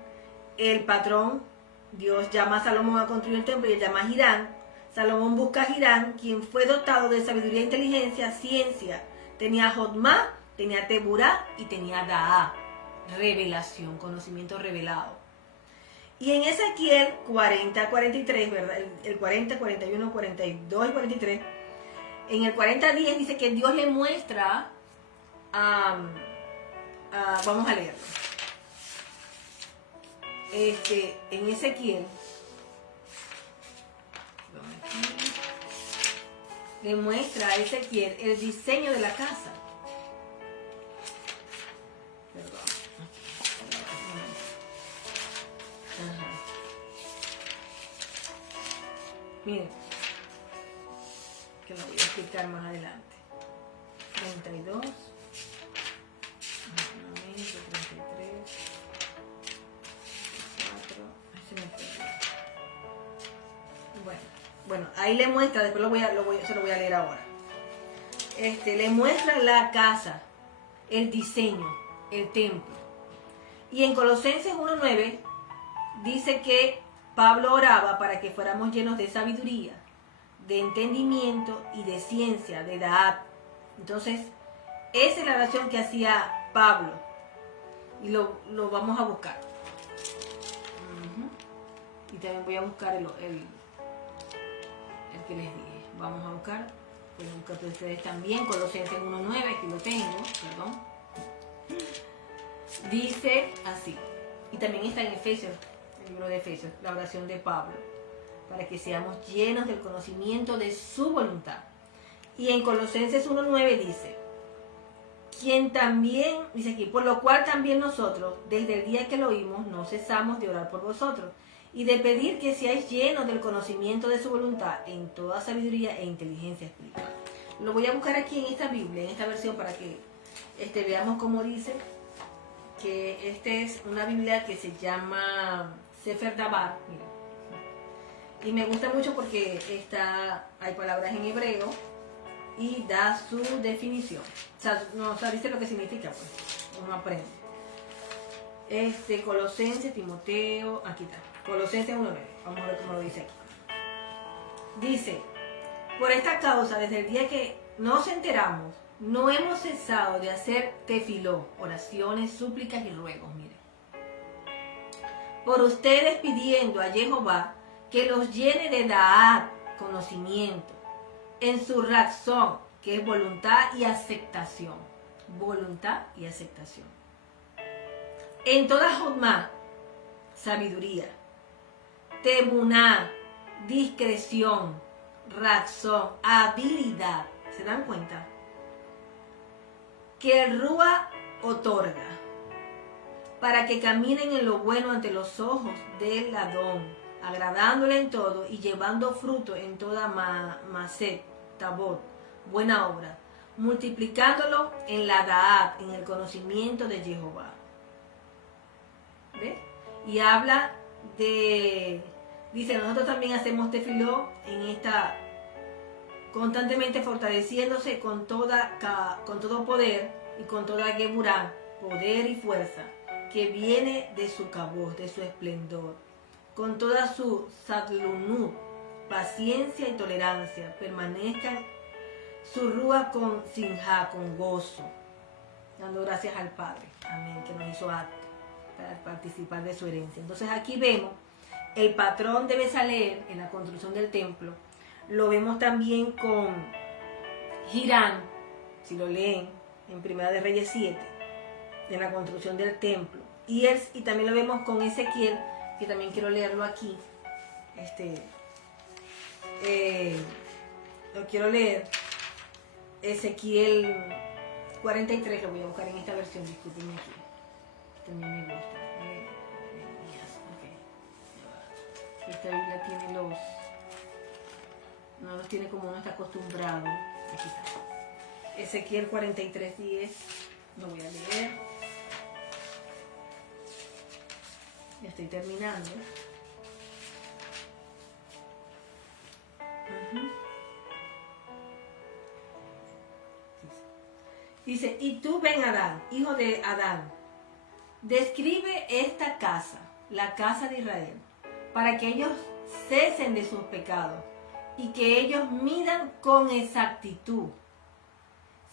El patrón, Dios llama a Salomón a construir el templo y él llama a Hiram. Salomón busca a Hiram, quien fue dotado de sabiduría e inteligencia, ciencia. Tenía Jotmá, tenía Teburá y tenía Daá. Revelación, conocimiento revelado. Y en Ezequiel 40-43, ¿verdad? El 40, 41, 42 y 43. En el 40:10 dice que Dios le muestra vamos a leerlo. En Ezequiel le muestra a Ezequiel el diseño de la casa. Perdón. Miren, que lo voy a explicar más adelante. 32. Un momento, 33. 4. Ahí se me perdió. Bueno, ahí le muestra, después se lo voy a leer ahora. Le muestra la casa, el diseño, el templo. Y en Colosenses 1:9 dice que Pablo oraba para que fuéramos llenos de sabiduría, de entendimiento y de ciencia, de Da'at. Entonces, esa es la oración que hacía Pablo. Y lo vamos a buscar. Y también voy a buscar el que les dije. Vamos a buscar. Pueden buscar ustedes también. Colosenses 1:9, aquí lo tengo. Perdón. Dice así. Y también está en Efesios, el libro de Efesios, la oración de Pablo. Para que seamos llenos del conocimiento de su voluntad. Y en Colosenses 1:9 dice, quien también, dice aquí, por lo cual también nosotros, desde el día que lo oímos, no cesamos de orar por vosotros y de pedir que seáis llenos del conocimiento de su voluntad en toda sabiduría e inteligencia espiritual. Lo voy a buscar aquí en esta Biblia, en esta versión, para que veamos cómo dice, que es una Biblia que se llama Sefer Dabar, mira. Y me gusta mucho porque hay palabras en hebreo y da su definición. O sea, dice lo que significa, pues. Uno aprende. Colosenses, Timoteo, aquí está. Colosenses 1:9. Vamos a ver cómo lo dice aquí. Dice, por esta causa, desde el día que nos enteramos, no hemos cesado de hacer tefiló, oraciones, súplicas y ruegos, mire. Por ustedes pidiendo a Jehová que los llene de Da'at, conocimiento, en su razón, que es voluntad y aceptación. Voluntad y aceptación. En toda Jodmá, sabiduría. Temuná, discreción. Razón, habilidad. ¿Se dan cuenta? Que el Rúa otorga, para que caminen en lo bueno ante los ojos del Adón, agradándole en todo y llevando fruto en toda Maset, Tabot, buena obra, multiplicándolo en la Da'at, en el conocimiento de Jehová. ¿Ves? Y habla dice, nosotros también hacemos tefiló en esta, constantemente fortaleciéndose con todo poder y con toda geburá, poder y fuerza, que viene de su caboz, de su esplendor, con toda su sadlunut, paciencia y tolerancia, permanezcan su rúa con sinja, con gozo, dando gracias al Padre, amén, que nos hizo apto para participar de su herencia. Entonces aquí vemos el patrón de Besaleel en la construcción del templo. Lo vemos también con Hirán, si lo leen en Primera de Reyes 7, en la construcción del templo. Y también lo vemos con Ezequiel, que también quiero leerlo aquí. Lo quiero leer. Ezequiel 43, lo voy a buscar en esta versión, discúlpenme aquí. También me gusta. Esta Biblia tiene no los tiene como uno está acostumbrado. Aquí está. Ezequiel 43:10, lo voy a leer. Ya estoy terminando. Dice, y tú, Ben Adán, hijo de Adán, describe esta casa, la casa de Israel, para que ellos cesen de sus pecados y que ellos midan con exactitud.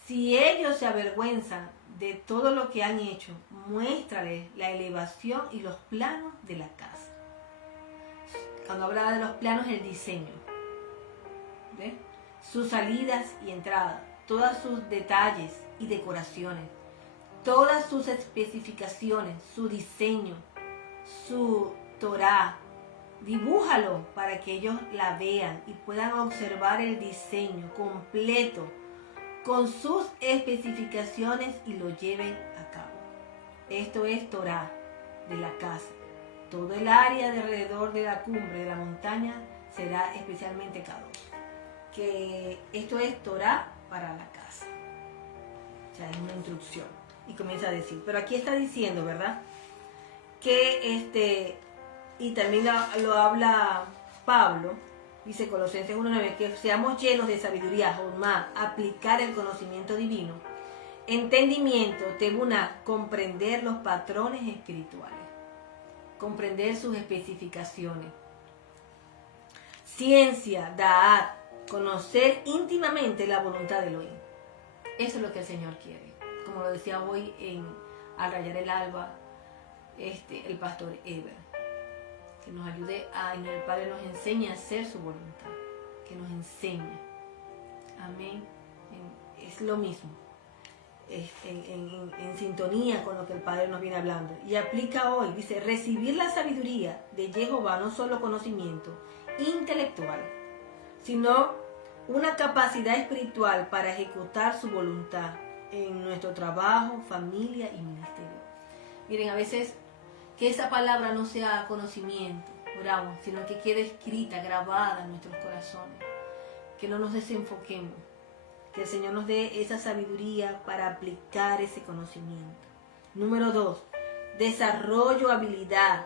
Si ellos se avergüenzan de todo lo que han hecho, muéstrales la elevación y los planos de la casa. Cuando habla de los planos, el diseño, ¿ves? Sus salidas y entradas, todos sus detalles y decoraciones, todas sus especificaciones, su diseño, su Torah. Dibújalo para que ellos la vean y puedan observar el diseño completo con sus especificaciones y lo lleven a cabo. Esto es Torah de la casa. Todo el área de alrededor de la cumbre de la montaña será especialmente Kadosh. Que esto es Torah para la casa. O sea, es una instrucción. Y comienza a decir, pero aquí está diciendo, ¿verdad? Que y también lo habla Pablo, dice Colosenses 1:9, que seamos llenos de sabiduría, Jomá, aplicar el conocimiento divino, entendimiento, Tebuna, comprender los patrones espirituales, comprender sus especificaciones, ciencia, Da'at, conocer íntimamente la voluntad de Elohim. Eso es lo que el Señor quiere. Como lo decía hoy al rayar el alba, el pastor Eber, que nos ayude el Padre nos enseñe a hacer su voluntad, que nos enseñe. Amén. Es lo mismo, en sintonía con lo que el Padre nos viene hablando. Y aplica hoy, dice, recibir la sabiduría de Jehová, no solo conocimiento intelectual, sino una capacidad espiritual para ejecutar su voluntad en nuestro trabajo, familia y ministerio. Miren, a veces que esa palabra no sea conocimiento, oramos, sino que quede escrita, grabada en nuestros corazones. Que no nos desenfoquemos. Que el Señor nos dé esa sabiduría para aplicar ese conocimiento. Número 2, desarrollo, habilidad.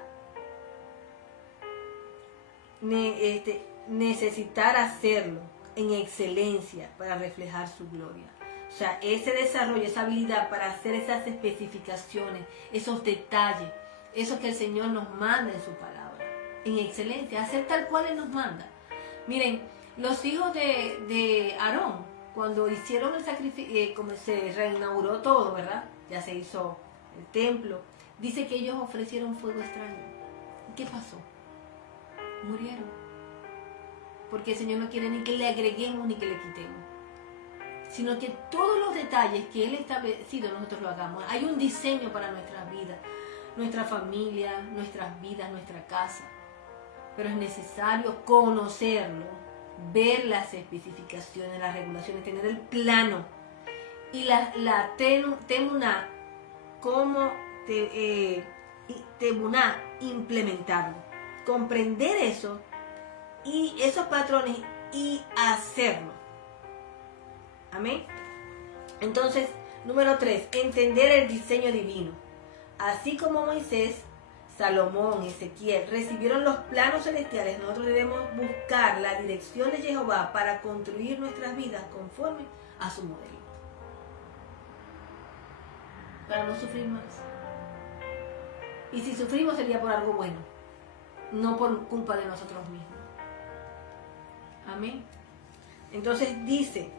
Necesitar hacerlo en excelencia para reflejar su gloria. O sea, ese desarrollo, esa habilidad para hacer esas especificaciones, esos detalles, eso que el Señor nos manda en su palabra, en excelencia, hacer tal cual Él nos manda. Miren, los hijos de Aarón, cuando hicieron el sacrificio, como se reinauguró todo, ¿verdad? Ya se hizo el templo, dice que ellos ofrecieron fuego extraño. ¿Y qué pasó? Murieron. Porque el Señor no quiere ni que le agreguemos ni que le quitemos, sino que todos los detalles que Él ha establecido nosotros lo hagamos. Hay un diseño para nuestras vidas, nuestra familia, nuestras vidas, nuestra casa. Pero es necesario conocerlo, ver las especificaciones, las regulaciones, tener el plano y la temuna, cómo temuna, implementarlo, comprender eso y esos patrones y hacerlo. Amén. Entonces, número 3, entender el diseño divino. Así como Moisés, Salomón, Ezequiel recibieron los planos celestiales, nosotros debemos buscar la dirección de Jehová para construir nuestras vidas conforme a su modelo. Para no sufrir más. Y si sufrimos sería por algo bueno, no por culpa de nosotros mismos. Amén. Entonces dice,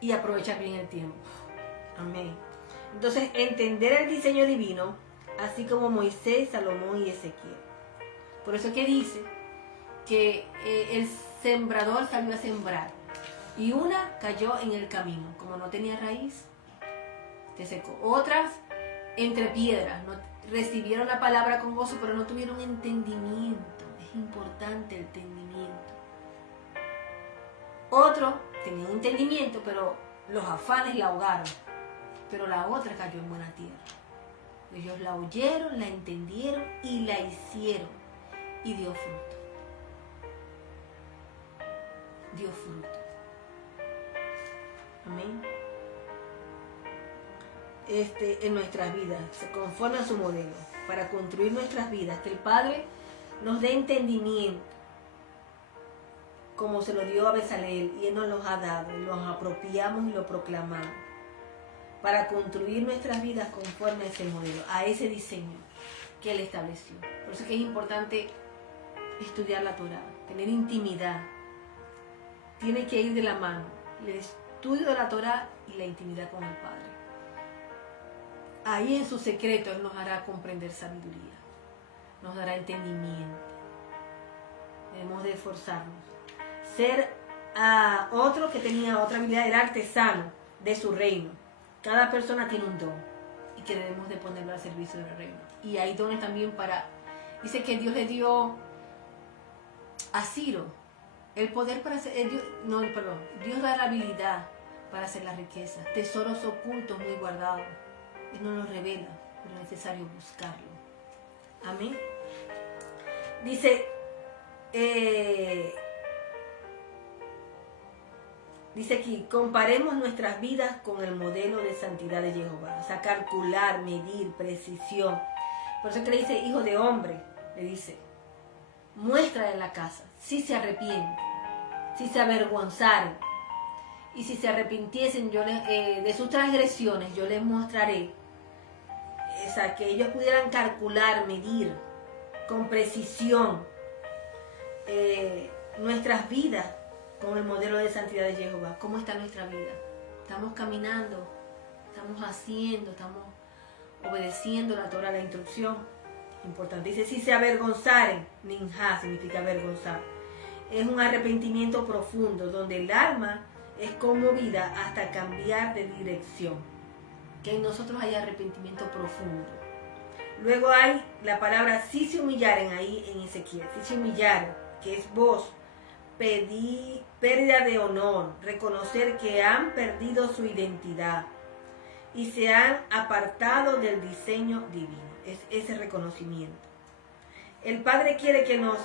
y aprovechar bien el tiempo. Amén. Entonces, entender el diseño divino, así como Moisés, Salomón y Ezequiel. Por eso que dice que el sembrador salió a sembrar y una cayó en el camino, como no tenía raíz, se secó. Otras entre piedras, no, recibieron la palabra con gozo, pero no tuvieron entendimiento. Es importante el entendimiento. Otro tenía un entendimiento, pero los afanes la ahogaron. Pero la otra cayó en buena tierra. Ellos la oyeron, la entendieron y la hicieron. Y dio fruto. Dio fruto. Amén. En nuestras vidas, se conforme a su modelo, para construir nuestras vidas, que el Padre nos dé entendimiento, como se lo dio a Bezalel, y Él nos los ha dado, y los apropiamos y lo proclamamos, para construir nuestras vidas conforme a ese modelo, a ese diseño que Él estableció. Por eso es que es importante estudiar la Torah, tener intimidad. Tiene que ir de la mano el estudio de la Torah y la intimidad con el Padre. Ahí en su secreto Él nos hará comprender sabiduría, nos dará entendimiento. Debemos de esforzarnos. Ser otro que tenía otra habilidad, era artesano de su reino. Cada persona tiene un don y que debemos de ponerlo al servicio del reino. Y hay dones también dice que Dios le dio a Ciro el poder para hacer, Dios da la habilidad para hacer la riqueza, tesoros ocultos muy guardados. Él no los revela, pero es necesario buscarlo. Amén. Dice, dice aquí, comparemos nuestras vidas con el modelo de santidad de Jehová. O sea, calcular, medir, precisión. Por eso que le dice, hijo de hombre, le dice, muestra en la casa, si se arrepienten, si se avergonzaren, y si se arrepintiesen de sus transgresiones, yo les mostraré, o sea, que ellos pudieran calcular, medir con precisión nuestras vidas con el modelo de santidad de Jehová. ¿Cómo está nuestra vida? ¿Estamos caminando? ¿Estamos haciendo? ¿Estamos obedeciendo la Torah, la instrucción? Importante. Dice, si se avergonzaren, ninja significa avergonzar. Es un arrepentimiento profundo, donde el alma es conmovida hasta cambiar de dirección. Que en nosotros hay arrepentimiento profundo. Luego hay la palabra si se humillaren ahí en Ezequiel. Si se humillaren, que es vos, pérdida de honor, reconocer que han perdido su identidad y se han apartado del diseño divino. Es ese reconocimiento. El Padre quiere que nos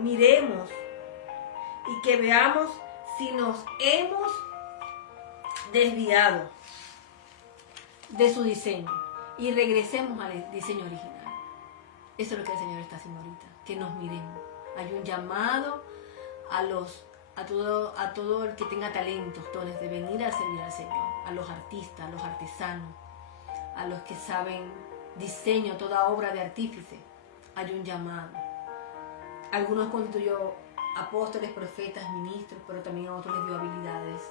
miremos y que veamos si nos hemos desviado de su diseño y regresemos al diseño original. Eso es lo que el Señor está haciendo ahorita, que nos miremos. Hay un llamado a todo el que tenga talentos, dones, de venir a servir al Señor, a los artistas, a los artesanos, a los que saben diseño, toda obra de artífice. Hay un llamado. Algunos constituyó apóstoles, profetas, ministros, pero también a otros les dio habilidades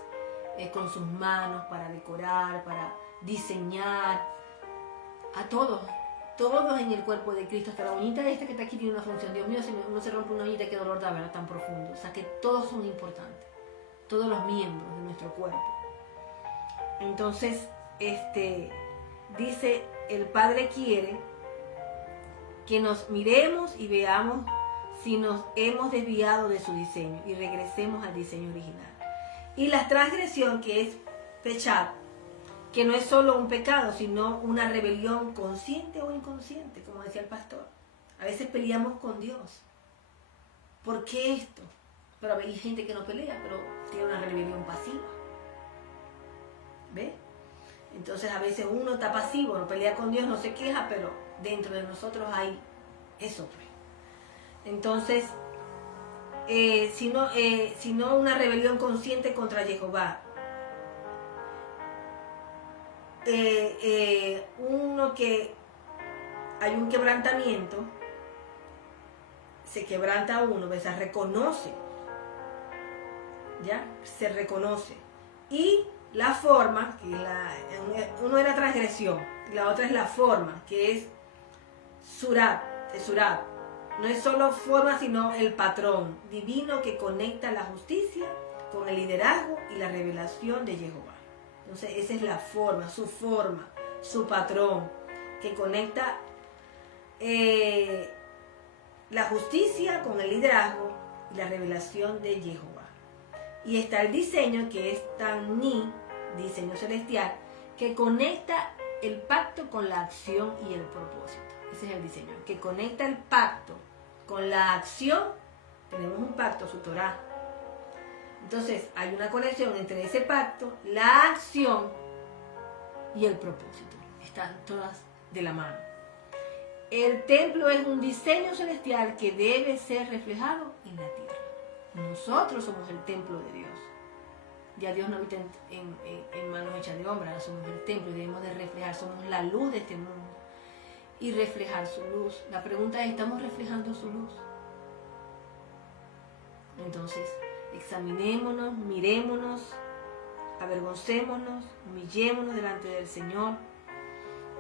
con sus manos para decorar, para diseñar. A todos en el cuerpo de Cristo, hasta la uñita esta que está aquí tiene una función. Dios mío, si uno se rompe una uñita, qué dolor da, ¿verdad? Tan profundo. O sea que todos son importantes, todos los miembros de nuestro cuerpo. Entonces, dice, el Padre quiere que nos miremos y veamos si nos hemos desviado de su diseño y regresemos al diseño original. Y la transgresión, que es pechat, que no es solo un pecado, sino una rebelión consciente o inconsciente, como decía el pastor. A veces peleamos con Dios. ¿Por qué esto? Pero hay gente que no pelea, pero tiene una rebelión pasiva. ¿Ve? Entonces a veces uno está pasivo, no pelea con Dios, no se queja, pero dentro de nosotros hay eso. Entonces, si no una rebelión consciente contra Jehová. Uno que hay un quebrantamiento, se quebranta uno, se reconoce, ¿ya? Se reconoce. Y la forma, que uno es la transgresión, la otra es la forma, que es surat. No es solo forma, sino el patrón divino que conecta la justicia con el liderazgo y la revelación de Jehová. Entonces esa es la forma, su patrón, que conecta la justicia con el liderazgo y la revelación de Jehová. Y está el diseño, que es Tani, diseño celestial, que conecta el pacto con la acción y el propósito. Ese es el diseño, que conecta el pacto con la acción. Tenemos un pacto, su Torah. Entonces hay una conexión entre ese pacto, la acción y el propósito. Están todas de la mano. El templo es un diseño celestial que debe ser reflejado en la tierra. Nosotros somos el templo de Dios. Ya Dios no habita en manos hechas de hombre, ahora somos el templo y debemos de reflejar, somos la luz de este mundo y reflejar su luz. La pregunta es, ¿estamos reflejando su luz? Entonces, examinémonos, mirémonos, avergoncémonos, humillémonos delante del Señor.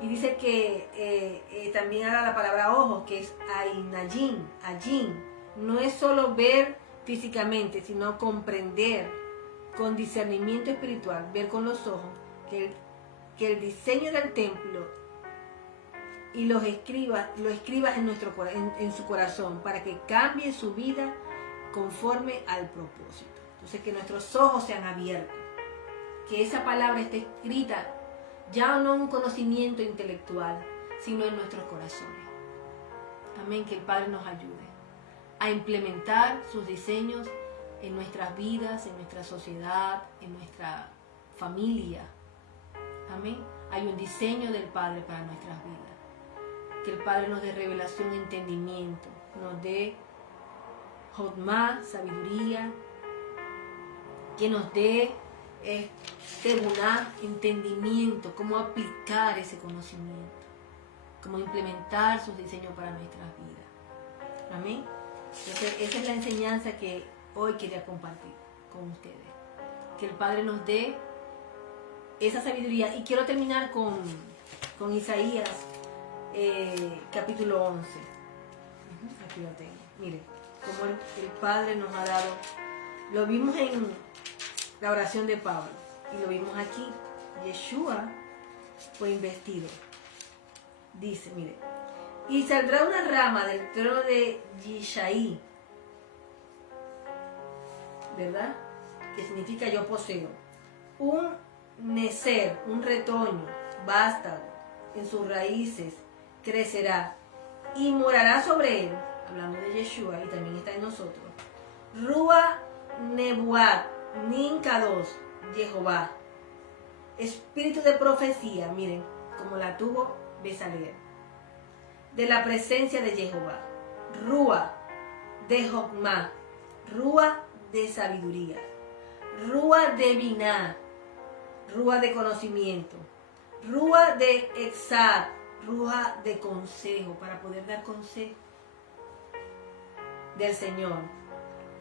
Y dice que también habla la palabra ojos, que es ainayín, allín. No es solo ver físicamente, sino comprender con discernimiento espiritual, ver con los ojos, que el diseño del templo y lo escribas en su corazón, para que cambie su vida conforme al propósito. Entonces, que nuestros ojos sean abiertos, que esa palabra esté escrita ya no en un conocimiento intelectual, sino en nuestros corazones. Amén, que el Padre nos ayude a implementar sus diseños en nuestras vidas, en nuestra sociedad, en nuestra familia. Amén. Hay un diseño del Padre para nuestras vidas. Que el Padre nos dé revelación, entendimiento, nos dé Jotmá, sabiduría, que nos dé Tebuná, entendimiento, cómo aplicar ese conocimiento, cómo implementar sus diseños para nuestras vidas. Amén. Entonces, esa es la enseñanza que hoy quería compartir con ustedes. Que el Padre nos dé esa sabiduría. Y quiero terminar con Isaías, capítulo 11. Aquí lo tengo. Miren, como el Padre nos ha dado. Lo vimos en la oración de Pablo. Y lo vimos aquí. Yeshua fue investido. Dice, mire. Y saldrá una rama del trono de Yishai, ¿verdad? Que significa yo poseo. Un necer, un retoño, vástago, en sus raíces crecerá y morará sobre él, hablando de Yeshua y también está en nosotros. Rúa Nebuat, Ninkados, Jehová. Espíritu de profecía, miren, como la tuvo Bezaleel, de la presencia de Jehová. Rúa de Jokmá, Rúa de sabiduría, Rúa de Biná, Rúa de conocimiento, Rúa de Exad, Rúa de consejo, para poder dar consejo del Señor.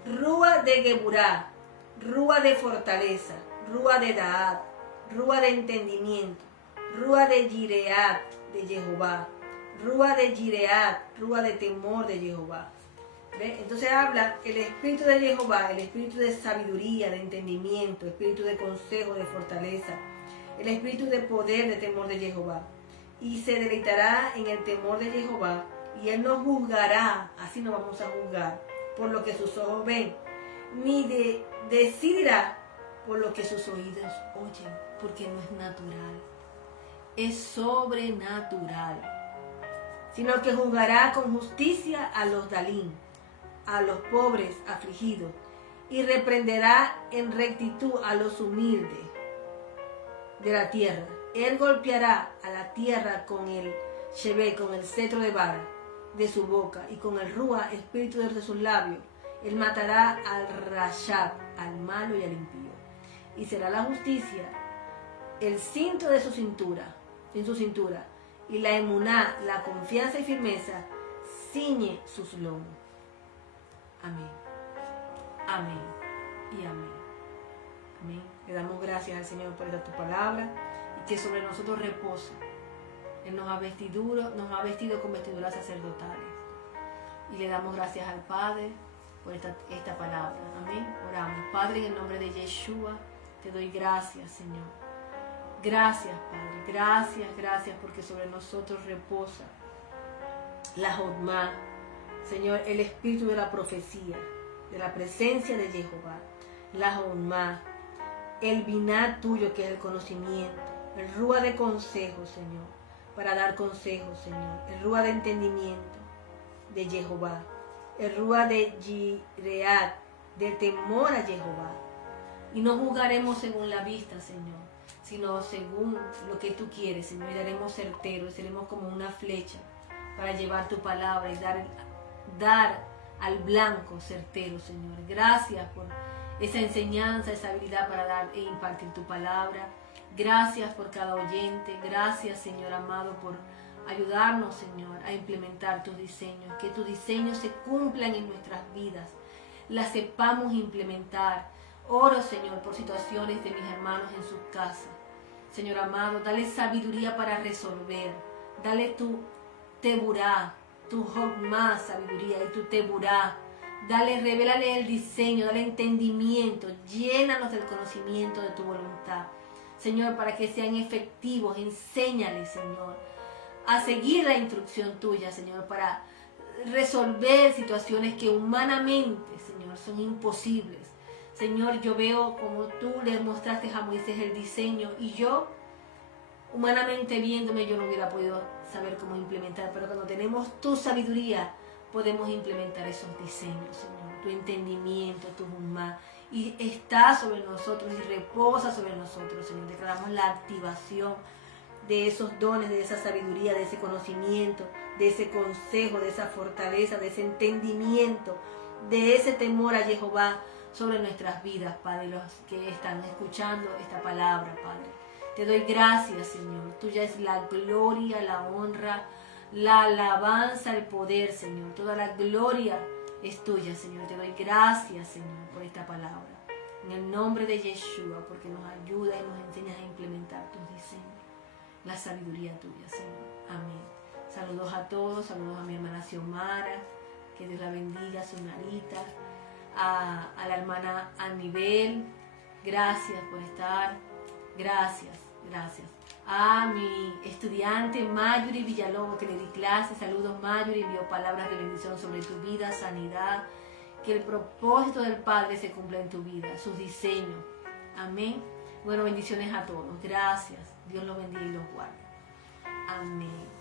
Rúa de Geburá, Rúa de fortaleza, Rúa de Daat, Rúa de entendimiento, Rúa de Gireat de Jehová, Rúa de Gireat, Rúa de temor de Jehová. ¿Ve? Entonces habla el espíritu de Jehová, el espíritu de sabiduría, de entendimiento, espíritu de consejo, de fortaleza, el espíritu de poder, de temor de Jehová. Y se deleitará en el temor de Jehová, y él no juzgará, así no vamos a juzgar, por lo que sus ojos ven, ni decidirá por lo que sus oídos oyen, porque no es natural, es sobrenatural, sino que juzgará con justicia a los Dalín, a los pobres afligidos, y reprenderá en rectitud a los humildes de la tierra. Él golpeará a la tierra con el Shebé, con el cetro de vara de su boca, y con el Rúa, espíritu de sus labios. Él matará al Rashab, al malo y al impío. Y será la justicia el cinto de su cintura, en su cintura, y la emuná, la confianza y firmeza, ciñe sus lomos. Amén. Amén y amén. Amén. Le damos gracias al Señor por esta tu palabra y que sobre nosotros reposa. Él nos ha vestido con vestiduras sacerdotales. Y le damos gracias al Padre por esta palabra. Amén. Oramos. Padre, en el nombre de Yeshua, te doy gracias, Señor. Gracias, Padre. Gracias, porque sobre nosotros reposa la Jotmá. Señor, el espíritu de la profecía, de la presencia de Jehová, la Jotmá, el Biná tuyo, que es el conocimiento, el Rúa de consejo, Señor, para dar consejo, Señor, el Rúa de entendimiento de Jehová, el Rúa de Gireat, de temor a Jehová. Y no juzgaremos según la vista, Señor, sino según lo que tú quieres, Señor, y daremos certeros, seremos como una flecha para llevar tu palabra y dar al blanco certero, Señor. Gracias por esa enseñanza, esa habilidad para dar e impartir tu palabra. Gracias por cada oyente. Gracias, Señor amado, por ayudarnos, Señor, a implementar tus diseños. Que tus diseños se cumplan en nuestras vidas. Las sepamos implementar. Oro, Señor, por situaciones de mis hermanos en sus casas. Señor amado, dale sabiduría para resolver. Dale tu teburá, tu Jokmá, sabiduría, y tu teburá. Dale, revélale el diseño, dale entendimiento. Llénanos del conocimiento de tu voluntad. Señor, para que sean efectivos, enséñales, Señor, a seguir la instrucción tuya, Señor, para resolver situaciones que humanamente, Señor, son imposibles. Señor, yo veo como tú le mostraste a Moisés el diseño y yo, humanamente viéndome, yo no hubiera podido saber cómo implementar, pero cuando tenemos tu sabiduría, podemos implementar esos diseños, Señor. Tu entendimiento, tu humor, y está sobre nosotros y reposa sobre nosotros, Señor. Declaramos la activación de esos dones, de esa sabiduría, de ese conocimiento, de ese consejo, de esa fortaleza, de ese entendimiento, de ese temor a Jehová sobre nuestras vidas, Padre, los que están escuchando esta palabra, Padre. Te doy gracias, Señor. Tuya es la gloria, la honra, la alabanza, el poder, Señor. Toda la gloria es tuya, Señor. Te doy gracias, Señor, por esta palabra. En el nombre de Yeshua, porque nos ayuda y nos enseñas a implementar tus diseños. La sabiduría tuya, Señor. Amén. Saludos a todos, saludos a mi hermana Xiomara, que Dios la bendiga, a su Narita, a la hermana Anibel, gracias por estar, gracias. A mi estudiante Mayuri Villalobos, que le di clases, saludos Mayuri, envió palabras de bendición sobre tu vida, sanidad, que el propósito del Padre se cumpla en tu vida, sus diseños, amén. Bueno, bendiciones a todos, gracias, Dios los bendiga y los guarde, amén.